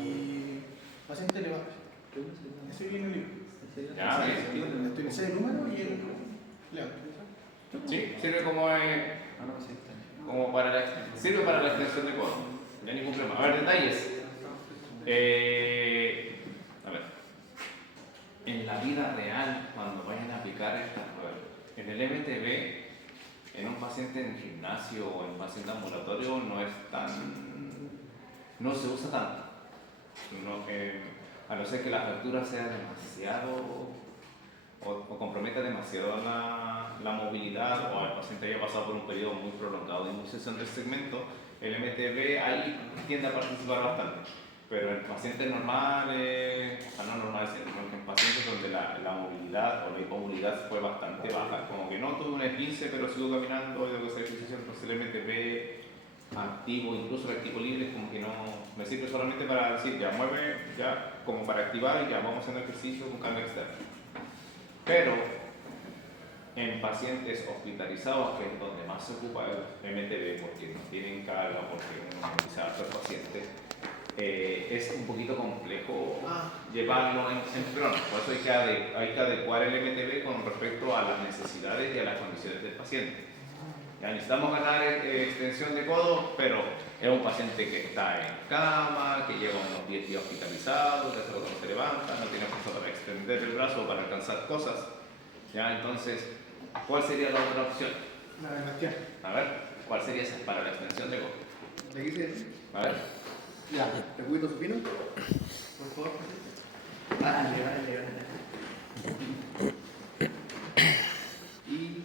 Y paciente elevado. Eso viene en el libro. Ya, bien. Actualicé el número y el levado. Sí, sirve sirve para la extensión de codo. No hay ningún problema. A ver, detalles. A ver. En la vida real, cuando vayan a aplicar estas pruebas, en el MTB, en un paciente en gimnasio o en un paciente ambulatorio, no se usa tanto. A no ser que la fractura sea demasiado o comprometa demasiado la movilidad o el paciente haya pasado por un periodo muy prolongado de inmunización del segmento, el MTB ahí tiende a participar bastante. Pero en pacientes normales, o sea, no normales, sino en pacientes donde la movilidad o la hipomovilidad fue bastante baja, como que no tuve un esguince, pero sigo caminando, tengo que hacer ejercicio, entonces el MTB activo, incluso el activo libre, como que no me sirve solamente para decir, ya mueve, ya como para activar y ya vamos haciendo ejercicio con carga externa. Pero en pacientes hospitalizados, que es donde más se ocupa el MTB, porque no tienen carga, porque no se adapta al paciente, es un poquito complejo llevarlo en crono. Por eso hay que adecuar el MTB con respecto a las necesidades y a las condiciones del paciente. Ya necesitamos ganar extensión de codo, pero es un paciente que está en cama, que lleva unos 10 días hospitalizado, que solo no se levanta, no tiene fuerza para extender el brazo o para alcanzar cosas. Ya, entonces, ¿cuál sería la otra opción? La de Bastián. A ver, ¿cuál sería esa para la extensión de codo? ¿Le dice? A ver. Ya, recuito supino. Por favor. Vale. Y.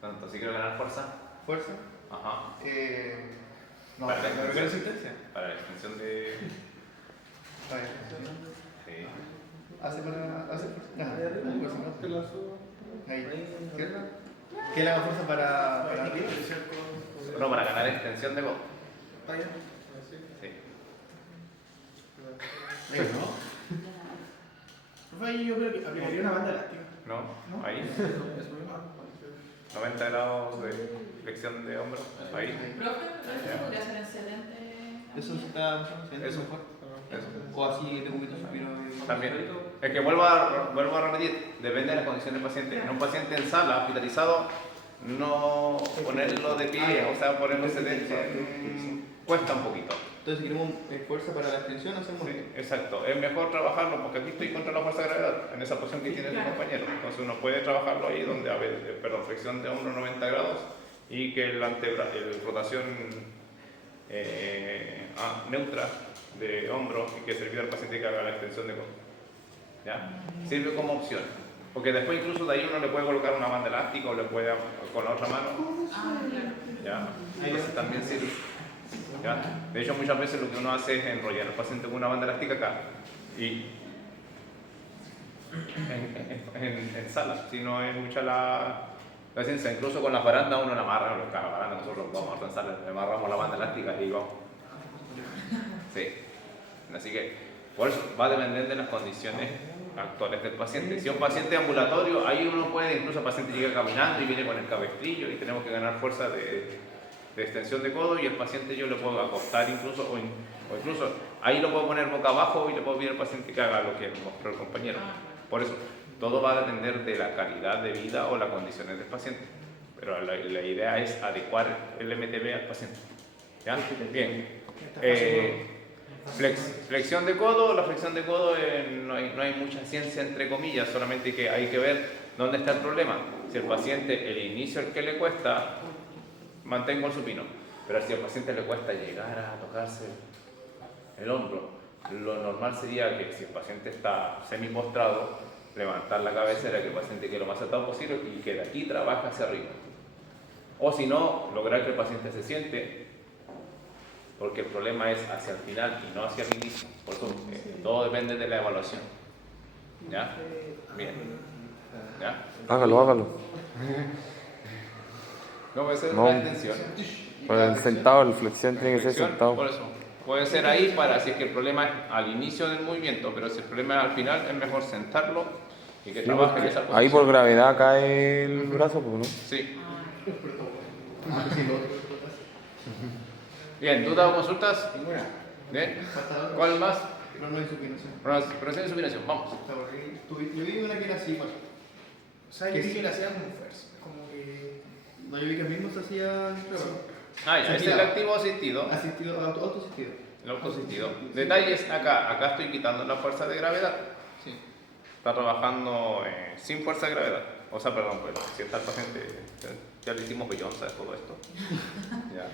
Tanto, si quiero ganar fuerza. Fuerza. Ajá. No, Para la extensión. resistencia. Para la extensión de. Vale. Sí. Hace fuerza. Ahí. ¿Cierto? ¿Qué le haga fuerza para arriba? No, para ganar extensión de voz. Sí. Ahí, ¿no? Profe, ahí yo creo que aplicaría una banda elástica. ¿No? Ahí. 90 grados de flexión de hombro. Ahí. Profe, ¿eso podría ser excedente? Eso está Eso. mejor. Eso. O así de poquito supino. También. Es que vuelvo a repetir, depende de la condición del paciente. En un paciente en sala, hospitalizado, no ponerlo de pie, o sea, ponerlo sedente, cuesta un poquito. Entonces, si queremos fuerza para la extensión, hacemos. Sí, exacto. Es mejor trabajarlo porque aquí estoy contra la fuerza de gravedad, en esa posición que tiene tu compañero. Entonces uno puede trabajarlo ahí donde, flexión de hombro 90 grados y que el rotación neutra de hombro y que servir al paciente que haga la extensión de codo. ¿Ya? Sirve como opción. Porque después incluso de ahí uno le puede colocar una banda elástica o le puede con la otra mano. ¿Ya? Entonces también sirve. ¿Ya? De hecho, muchas veces lo que uno hace es enrollar al paciente con una banda elástica acá y en sala, si no es mucha la ciencia, incluso con las barandas uno la amarra, la baranda nosotros vamos a en sala, le amarramos la banda elástica y vamos. Sí. Así que por eso va a depender de las condiciones actuales del paciente. Si es un paciente ambulatorio, ahí uno puede, incluso el paciente llega caminando y viene con el cabestrillo y tenemos que ganar fuerza de extensión de codo y el paciente yo le puedo acostar incluso o incluso ahí lo puedo poner boca abajo y le puedo pedir al paciente que haga lo que mostró el compañero. Por eso, todo va a depender de la calidad de vida o las condiciones del paciente. Pero la idea es adecuar el MTB al paciente. ¿Ya? Bien. Flexión de codo, la flexión de codo no hay mucha ciencia entre comillas, solamente que hay que ver dónde está el problema. Si el paciente, el inicio el que le cuesta, mantengo el supino, pero si al paciente le cuesta llegar a tocarse el hombro, lo normal sería que si el paciente está semi-postrado, levantar la cabecera, que el paciente quede lo más sentado posible y que de aquí trabaje hacia arriba. O si no, lograr que el paciente se siente, porque el problema es hacia el final y no hacia el inicio. Por eso todo depende de la evaluación. ¿Ya? Bien. ¿Ya? Hágalo. No puede ser No. una extensión. Para el sentado, la flexión tiene que ser Flexión, sentado. por eso. Puede ser ahí para si es que el problema es al inicio del movimiento, pero si el problema es al final, es mejor sentarlo y que trabaje en esa posición. Ahí por gravedad cae el brazo, pues, ¿no? Sí. Bien, ¿dudas o consultas? Ninguna. Bien. ¿Cuál más? No hay supinación. Progresión y supinación, vamos. Yo vi una que era así, igual. O sea, yo vi que la hacían con fuerza. Como que. No, yo vi que el mismo se hacía. Ah, ya, este es el activo asistido. Autoasistido. El autoasistido. Detalles acá estoy quitando la fuerza de gravedad. Sí. Está trabajando sin fuerza de gravedad. O sea, perdón, pues si está el paciente, ya le hicimos Beyoncé de todo esto. Ya.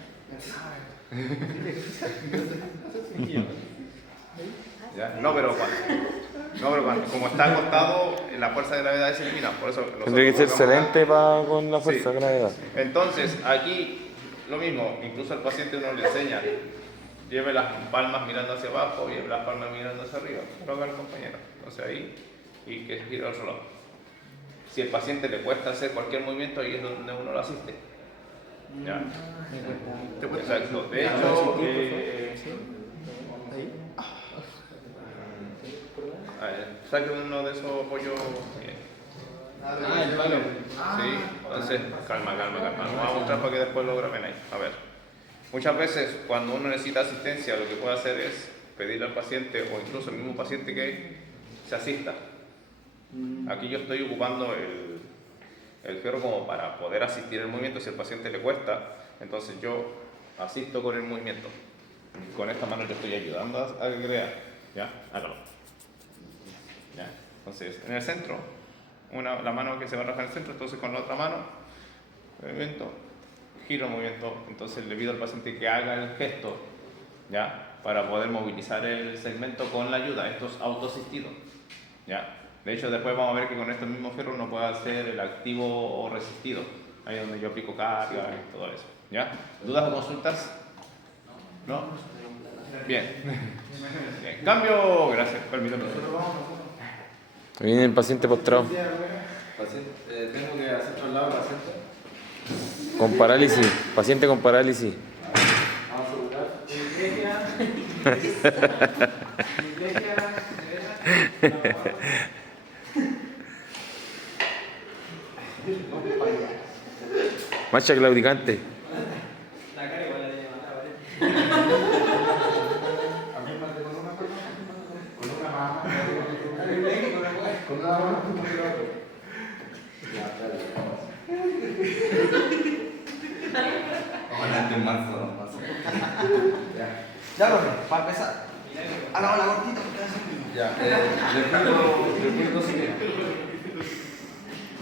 ¿Ya? No, pero como está acostado, la fuerza de gravedad se elimina. Por eso Tendría que ser sedente con la fuerza de gravedad. Entonces, aquí lo mismo, incluso al paciente uno le enseña, lleve las palmas mirando hacia abajo, lleve las palmas mirando hacia arriba, lo haga el compañero. Entonces ahí, y que gira al otro lado. Si el paciente le cuesta hacer cualquier movimiento, ahí es donde uno lo asiste. ¿Ya? Exacto. De hecho, saque uno de esos apoyos. El palo. Sí, entonces, calma. Vamos a mostrar para que después lo graben ahí. A ver. Muchas veces, cuando uno necesita asistencia, lo que puede hacer es pedirle al paciente, o incluso al mismo paciente, que se asista. Aquí yo estoy ocupando el fierro como para poder asistir el movimiento. Si al paciente le cuesta, entonces yo asisto con el movimiento. Con esta mano yo estoy ayudando a que crea. ¿Ya? Hágalo. ¿Ya? Entonces, en el centro, la mano que se va a rajar en el centro, entonces con la otra mano, movimiento, giro, movimiento, entonces le pido al paciente que haga el gesto, ¿ya? Para poder movilizar el segmento con la ayuda. Esto es autoasistido, ¿ya? De hecho, después vamos a ver que con estos mismos fierros uno puede hacer el activo o resistido. Ahí es donde yo aplico carga y todo eso, ¿ya? ¿Dudas o consultas? ¿No? Bien. Bien. Cambio, gracias, permítame. Viene el paciente postrado. Tengo que hacer traslado al paciente. Con parálisis. Paciente con parálisis. Vamos a asegurar. Marcha claudicante. Ya, profe, para empezar. Hagamos la cortita. Ya, le pido 2 segundos.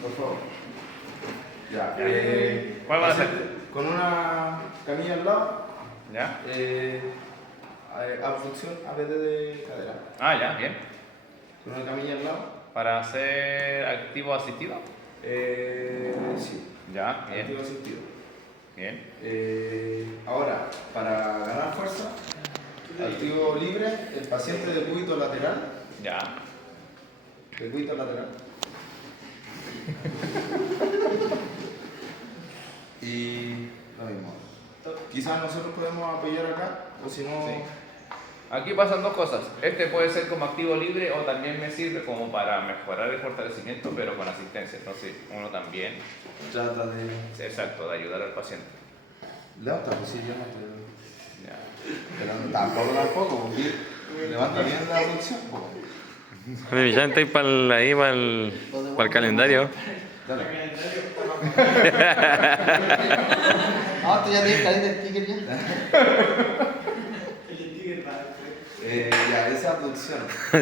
Por favor. Ya, ¿Cuál va a hacer? con una camilla al lado, ¿Ya? abducción ABD de cadera. Ah, ya, bien. Con una camilla al lado. ¿Para hacer activo asistido? Sí, Ya, bien. activo asistido. Bien. Ahora, para ganar fuerza, activo libre, el paciente de cúbito lateral. Ya. De cúbito lateral. Y lo mismo. Quizás nosotros podemos apoyar acá, o si no. Sí. Aquí pasan dos cosas. Este puede ser como activo libre o también me sirve como para mejorar el fortalecimiento, pero con asistencia. Entonces, uno también. Trata de. Exacto, de ayudar al paciente. Levanta, pues sí, yo no te. Ya. Pero tampoco, porque levanta bien la abducción. Ya estáis para el calendario. Dale. Ah, tú ya tienes caliente el sticker ya. Ya, esa abducción. Lo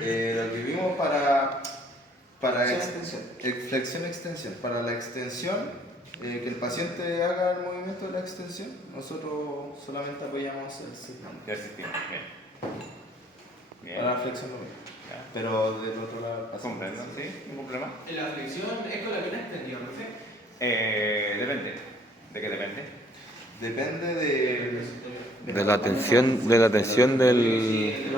que vimos para flexión extensión. Para la extensión, que el paciente haga el movimiento de la extensión, nosotros solamente apoyamos el segmento. Ya asistimos. Bien. Bien. Para la flexión lo mismo. Ya. Pero del otro lado, el paciente. ¿Comprendo? ¿Sí? ¿Ningún problema? La flexión es con la pierna extendida, ¿no sé? Depende. ¿De qué depende? Depende De la tensión del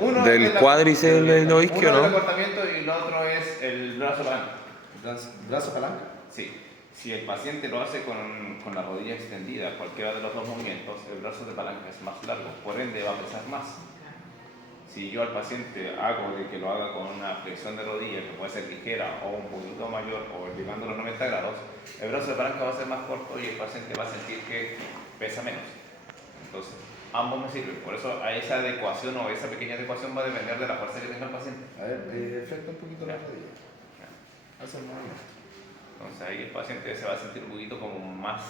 Uno del es la- cuádriceps del Uno isquio, es el ¿no? acortamiento y el otro es el brazo palanca. brazo palanca. Sí. Si el paciente lo hace con la rodilla extendida, cualquiera de los dos movimientos, el brazo de palanca es más largo, por ende va a pesar más. Si yo al paciente hago de que lo haga con una flexión de rodilla, que puede ser ligera o un poquito mayor, o elevando los 90 grados, el brazo de palanca va a ser más corto y el paciente va a sentir que pesa menos. Entonces, ambos me sirven. Por eso a esa adecuación o esa pequeña adecuación va a depender de la fuerza que tenga el paciente. A ver, flexa un poquito la Ya. rodilla. Haz el movimiento. Entonces ahí el paciente se va a sentir un poquito como más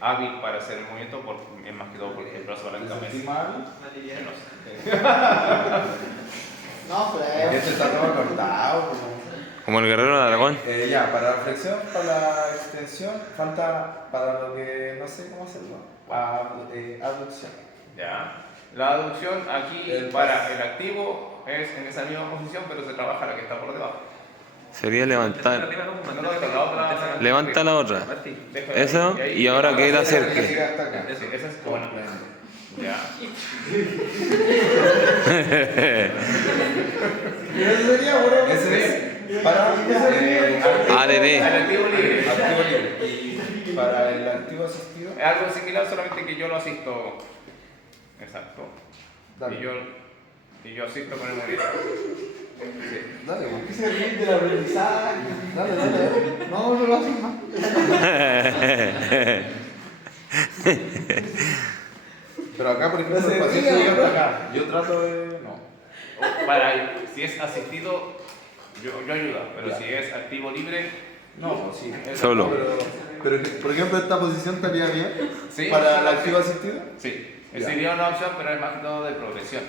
hábil para hacer el movimiento, es más que todo porque el brazo de palanca ¿Te es sentís mal? menos. No, pues. Este está todo cortado. Como el guerrero de Aragón. Ya, para la flexión, para la extensión, falta para lo que no sé cómo hacerlo. Abducción. Ya. La aducción aquí para el activo es en esa misma posición, pero se trabaja la que está por debajo. Sería levantar. No, la otra. Levanta la otra. Déjala Eso, ahí, y ahora que él Que acerque. siga hasta acá. Sí, esa es buena. Ya. Ese es para ADD. El activo libre. activo libre. Y para el activo asistido, Es algo similar, solamente que yo lo asisto. Exacto. dale. Y yo asisto con el movimiento. Dale, güey. ¿Qué se ríe de la realizada? Dale, dale. No, no lo haces más. Pero acá, por ejemplo, el paciente llega hasta acá. Yo trato de. No. Si es asistido, yo ayudo, pero Ya. si es activo libre, No, pues sí. Solo. Pero, por ejemplo, esta posición estaría bien sí. para el activo asistido. Sí, Ya. sería una opción, pero es más que todo de progresión.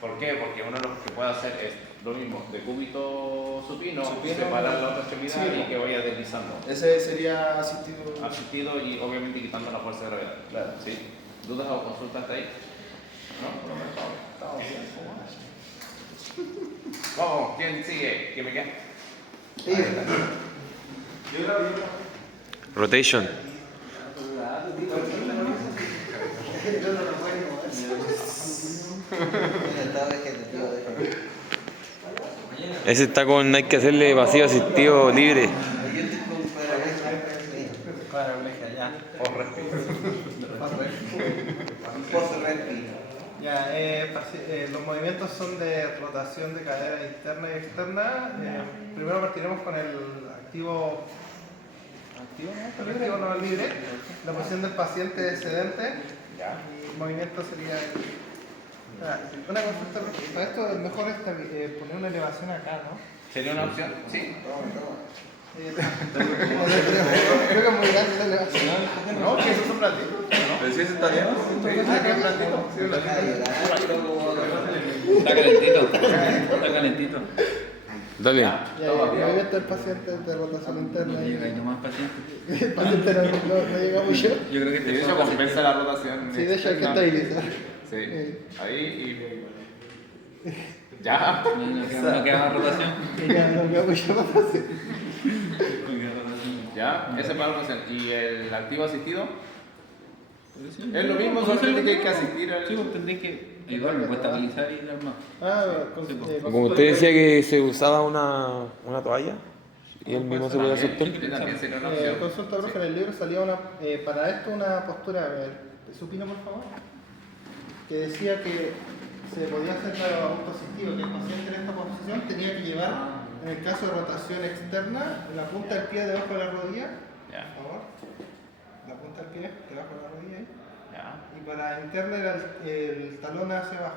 ¿Por qué? Porque uno lo que puede hacer es lo mismo, de cúbito supino, separar la otra extremidad y que vaya deslizando. Ese sería asistido. Asistido y obviamente quitando la fuerza de gravedad. Claro. ¿Sí? ¿Dudas o consultas hasta ahí? ¿No? Por lo menos estamos bien. Vamos, ¿quién sigue? ¿Quién me queda? Rotation. Ese está con, hay que hacerle vacío asistido libre. Ya, los movimientos son de rotación de cadera interna y externa. Primero partiremos con el activo no libre, la posición del paciente sedente. Y el movimiento sería una consulta. Para esto es mejor poner una elevación acá, ¿no? ¿Sería una opción? Sí. Creo que es muy grande la elevación. No, que eso es un platito. Pero si ese está bien. Está calentito. Dale. El movimiento del paciente de rotación interna. Hay más pacientes. El paciente no llega mucho. Yo creo que De hecho, compensa la rotación. Sí, de hecho hay que estabilizar. Sí. Ahí y. Ya. No queda más rotación. No queda mucha rotación. Ya, ese para la rotación. ¿Y el activo asistido? Es lo mismo, solamente que hay que asistir al. Sí, pues tendréis que ayudarme, pues estabilizar y dar más. Como usted decía que se usaba una toalla y él mismo se podía sostener. También sería una opción. Consulta, profe, en el libro salía para esto una postura, supino por favor, que decía que se podía hacer autoasistido, que el paciente en esta posición tenía que llevar, en el caso de rotación externa, la punta del pie debajo de la rodilla, por favor, la punta del pie debajo de la rodilla ahí. Y para interna era el talón hacia abajo.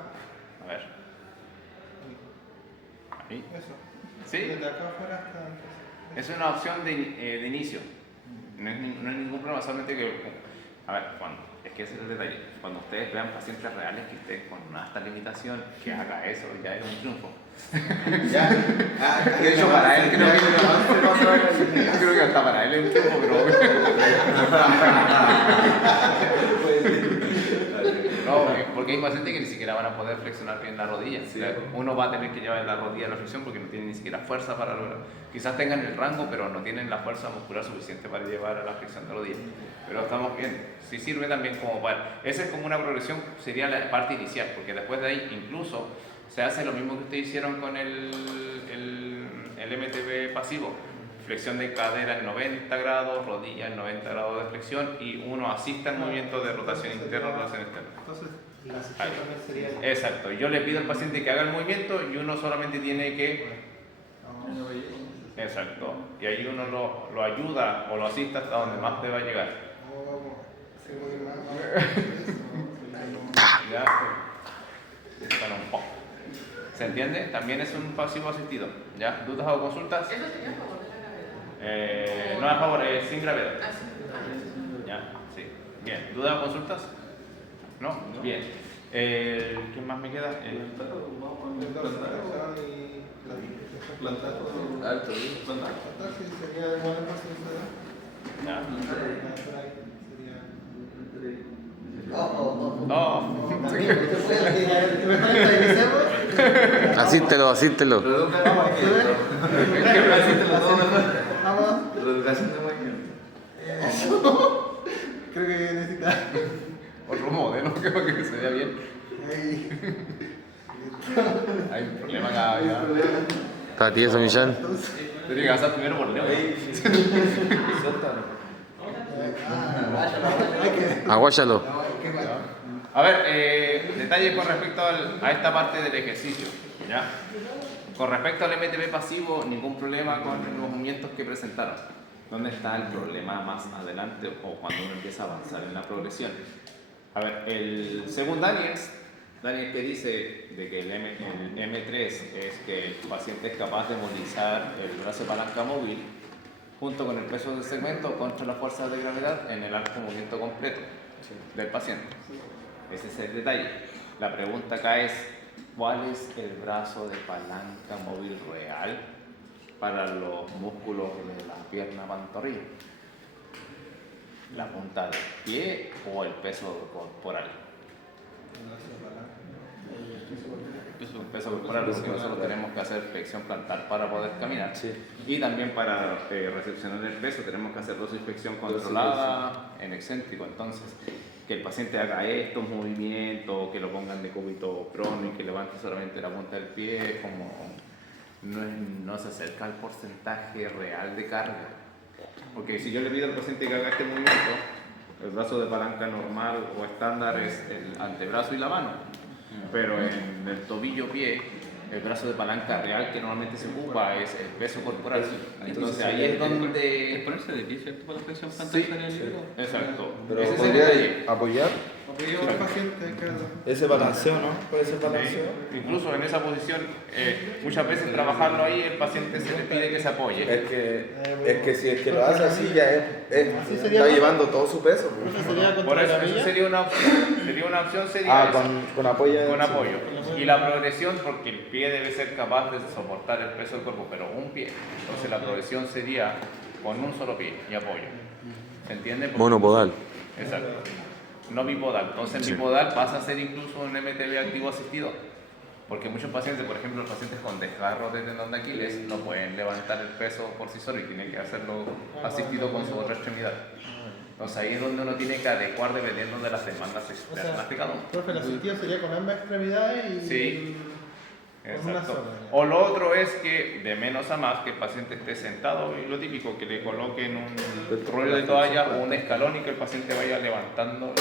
A ver. Ahí. Eso. Sí. Desde acá afuera hasta. Es una opción de inicio. No es ningún problema, solamente que. A ver, es que ese es el detalle. Cuando ustedes vean pacientes reales que estén con una alta limitación, que haga eso, ya es un triunfo. Ya. De hecho, para él creo que hasta para él es un triunfo, pero. No, porque hay pacientes que ni siquiera van a poder flexionar bien la rodilla. Sí. Uno va a tener que llevar la rodilla a la flexión porque no tiene ni siquiera fuerza para lograr. Quizás tengan el rango, pero no tienen la fuerza muscular suficiente para llevar a la flexión de rodilla. Pero estamos bien. Sí sirve también como para. Esa es como una progresión, sería la parte inicial, porque después de ahí incluso se hace lo mismo que ustedes hicieron con el MTB pasivo. Flexión de cadera en 90 grados, rodilla en 90 grados de flexión y uno asiste al movimiento de rotación interna o rotación externa. Entonces, la asistido también sería. Exacto, yo le pido al paciente que haga el movimiento y uno solamente tiene que. Exacto, y ahí uno lo ayuda o lo asiste hasta donde más te va a llegar. Ya. Bueno, un poco. ¿Se entiende? También es un pasivo asistido. ¿Ya? ¿Dudas o consultas? ¿Eso sería a favor de la gravedad? No es a favor, es sin gravedad. Ah, sí. ¿Ya? Sí. Bien. ¿Dudas o consultas? ¿No? Bien. ¿Quién más me queda? Alto, ¿Ya? Asístelo. Reeducación de movimiento. Creo que necesita. Otro modelo que para que se vea bien. Hay un problema acá ya. Para ti eso, Millán. Tienes que pasar primero por Leo. Aguáyalo. A ver, detalles con respecto a esta parte del ejercicio. ¿Ya? Con respecto al MTB pasivo, ningún problema con los movimientos que presentaron. ¿Dónde está el problema más adelante o cuando uno empieza a avanzar en la progresión? A ver, según Daniels que dice de que el M3 es que el paciente es capaz de movilizar el brazo de palanca móvil junto con el peso del segmento contra la fuerza de gravedad en el arco movimiento completo del paciente. Ese es el detalle. La pregunta acá es, ¿cuál es el brazo de palanca móvil real para los músculos de la pierna pantorrilla? ¿La punta del pie o el peso corporal? El peso corporal, porque nosotros tenemos que hacer flexión plantar para poder caminar. Y también para recepcionar el peso tenemos que hacer dorsiflexión controlada en excéntrico. Entonces, que el paciente haga estos movimientos, que lo pongan de cúbito prono y que levante solamente la punta del pie, como no se acerca al porcentaje real de carga. Porque si yo le pido al paciente que haga este movimiento, el brazo de palanca normal o estándar es el antebrazo y la mano, pero en el tobillo-pie, el brazo de palanca real que normalmente se ocupa es el peso corporal. Entonces ahí es donde... Es ponerse de pie, ¿cierto? Para la flexión Sí, plantar. exacto. Pero Ese es el podría detalle. apoyar Apoyo al paciente, claro. ese balanceo, ¿no? Puede ser balanceo. Sí. Incluso en esa posición, muchas veces trabajarlo ahí, el paciente se le pide que se apoye. Es que si es que lo hace así, ya está llevando todo su peso. Por eso, eso sería una opción. Sería eso. Con apoyo. Con apoyo. Y la progresión, porque el pie debe ser capaz de soportar el peso del cuerpo, pero un pie. Entonces la progresión sería con un solo pie y apoyo. ¿Se entiende? Monopodal. Exacto. No bipodal. Entonces bipodal pasa a ser incluso un MTB activo asistido. Porque muchos pacientes, por ejemplo, los pacientes con desgarros de tendón de Aquiles no pueden levantar el peso por sí solo y tienen que hacerlo asistido con su otra extremidad. Entonces ahí es donde uno tiene que adecuar dependiendo de las demandas externas de cada uno. Profe, el asistido sería con ambas extremidades y... Sí. Con una Exacto. sola. O lo otro es que de menos a más, que el paciente esté sentado y lo típico, que le coloquen un rollo de toalla o un escalón y que el paciente vaya levantando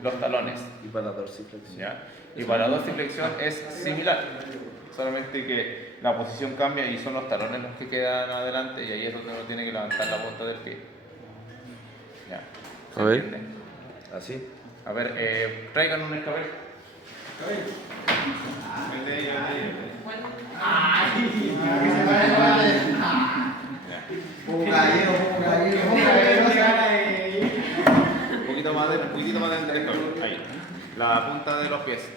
los talones. Y para la dorsiflexión. ¿Ya? Y para la dorsiflexión es similar, solamente que la posición cambia y son los talones los que quedan adelante y ahí es donde uno tiene que levantar la punta del pie. ¿Ya? ¿Se A ver. entiende? Así. A ver, traigan un escabel. Un poquito más del escabel. Ahí. La punta de los pies.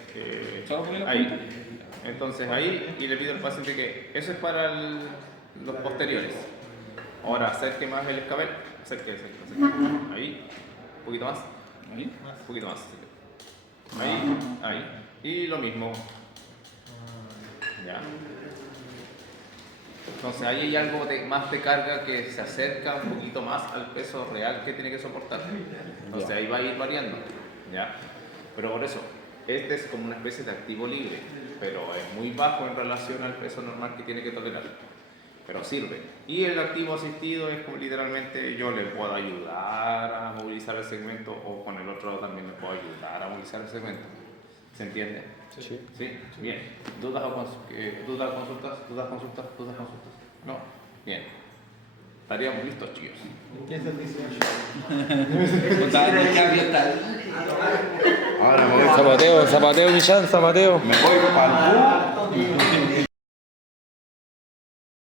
Ahí. Entonces ahí, y le pido al paciente que eso es para los posteriores. Ahora acerque más el escabel. Acerque. Ahí. Un poquito más. Ahí. Un poquito más. Ahí. Y lo mismo. Ya. Entonces ahí hay algo más de carga que se acerca un poquito más al peso real que tiene que soportar. Entonces ahí va a ir variando. ¿Ya? Pero por eso, este es como una especie de activo libre, pero es muy bajo en relación al peso normal que tiene que tolerar. Pero sirve. Y el activo asistido es como literalmente yo le puedo ayudar a movilizar el segmento o con el otro lado también le puedo ayudar a movilizar el segmento. ¿Se entiende? Sí. Sí, bien. ¿Dudas o consultas? No. Bien. Estaríamos listos, chicos. ¿Qué es el 18? Ahora me voy. Zapateo, Millán, zapateo. Me voy para el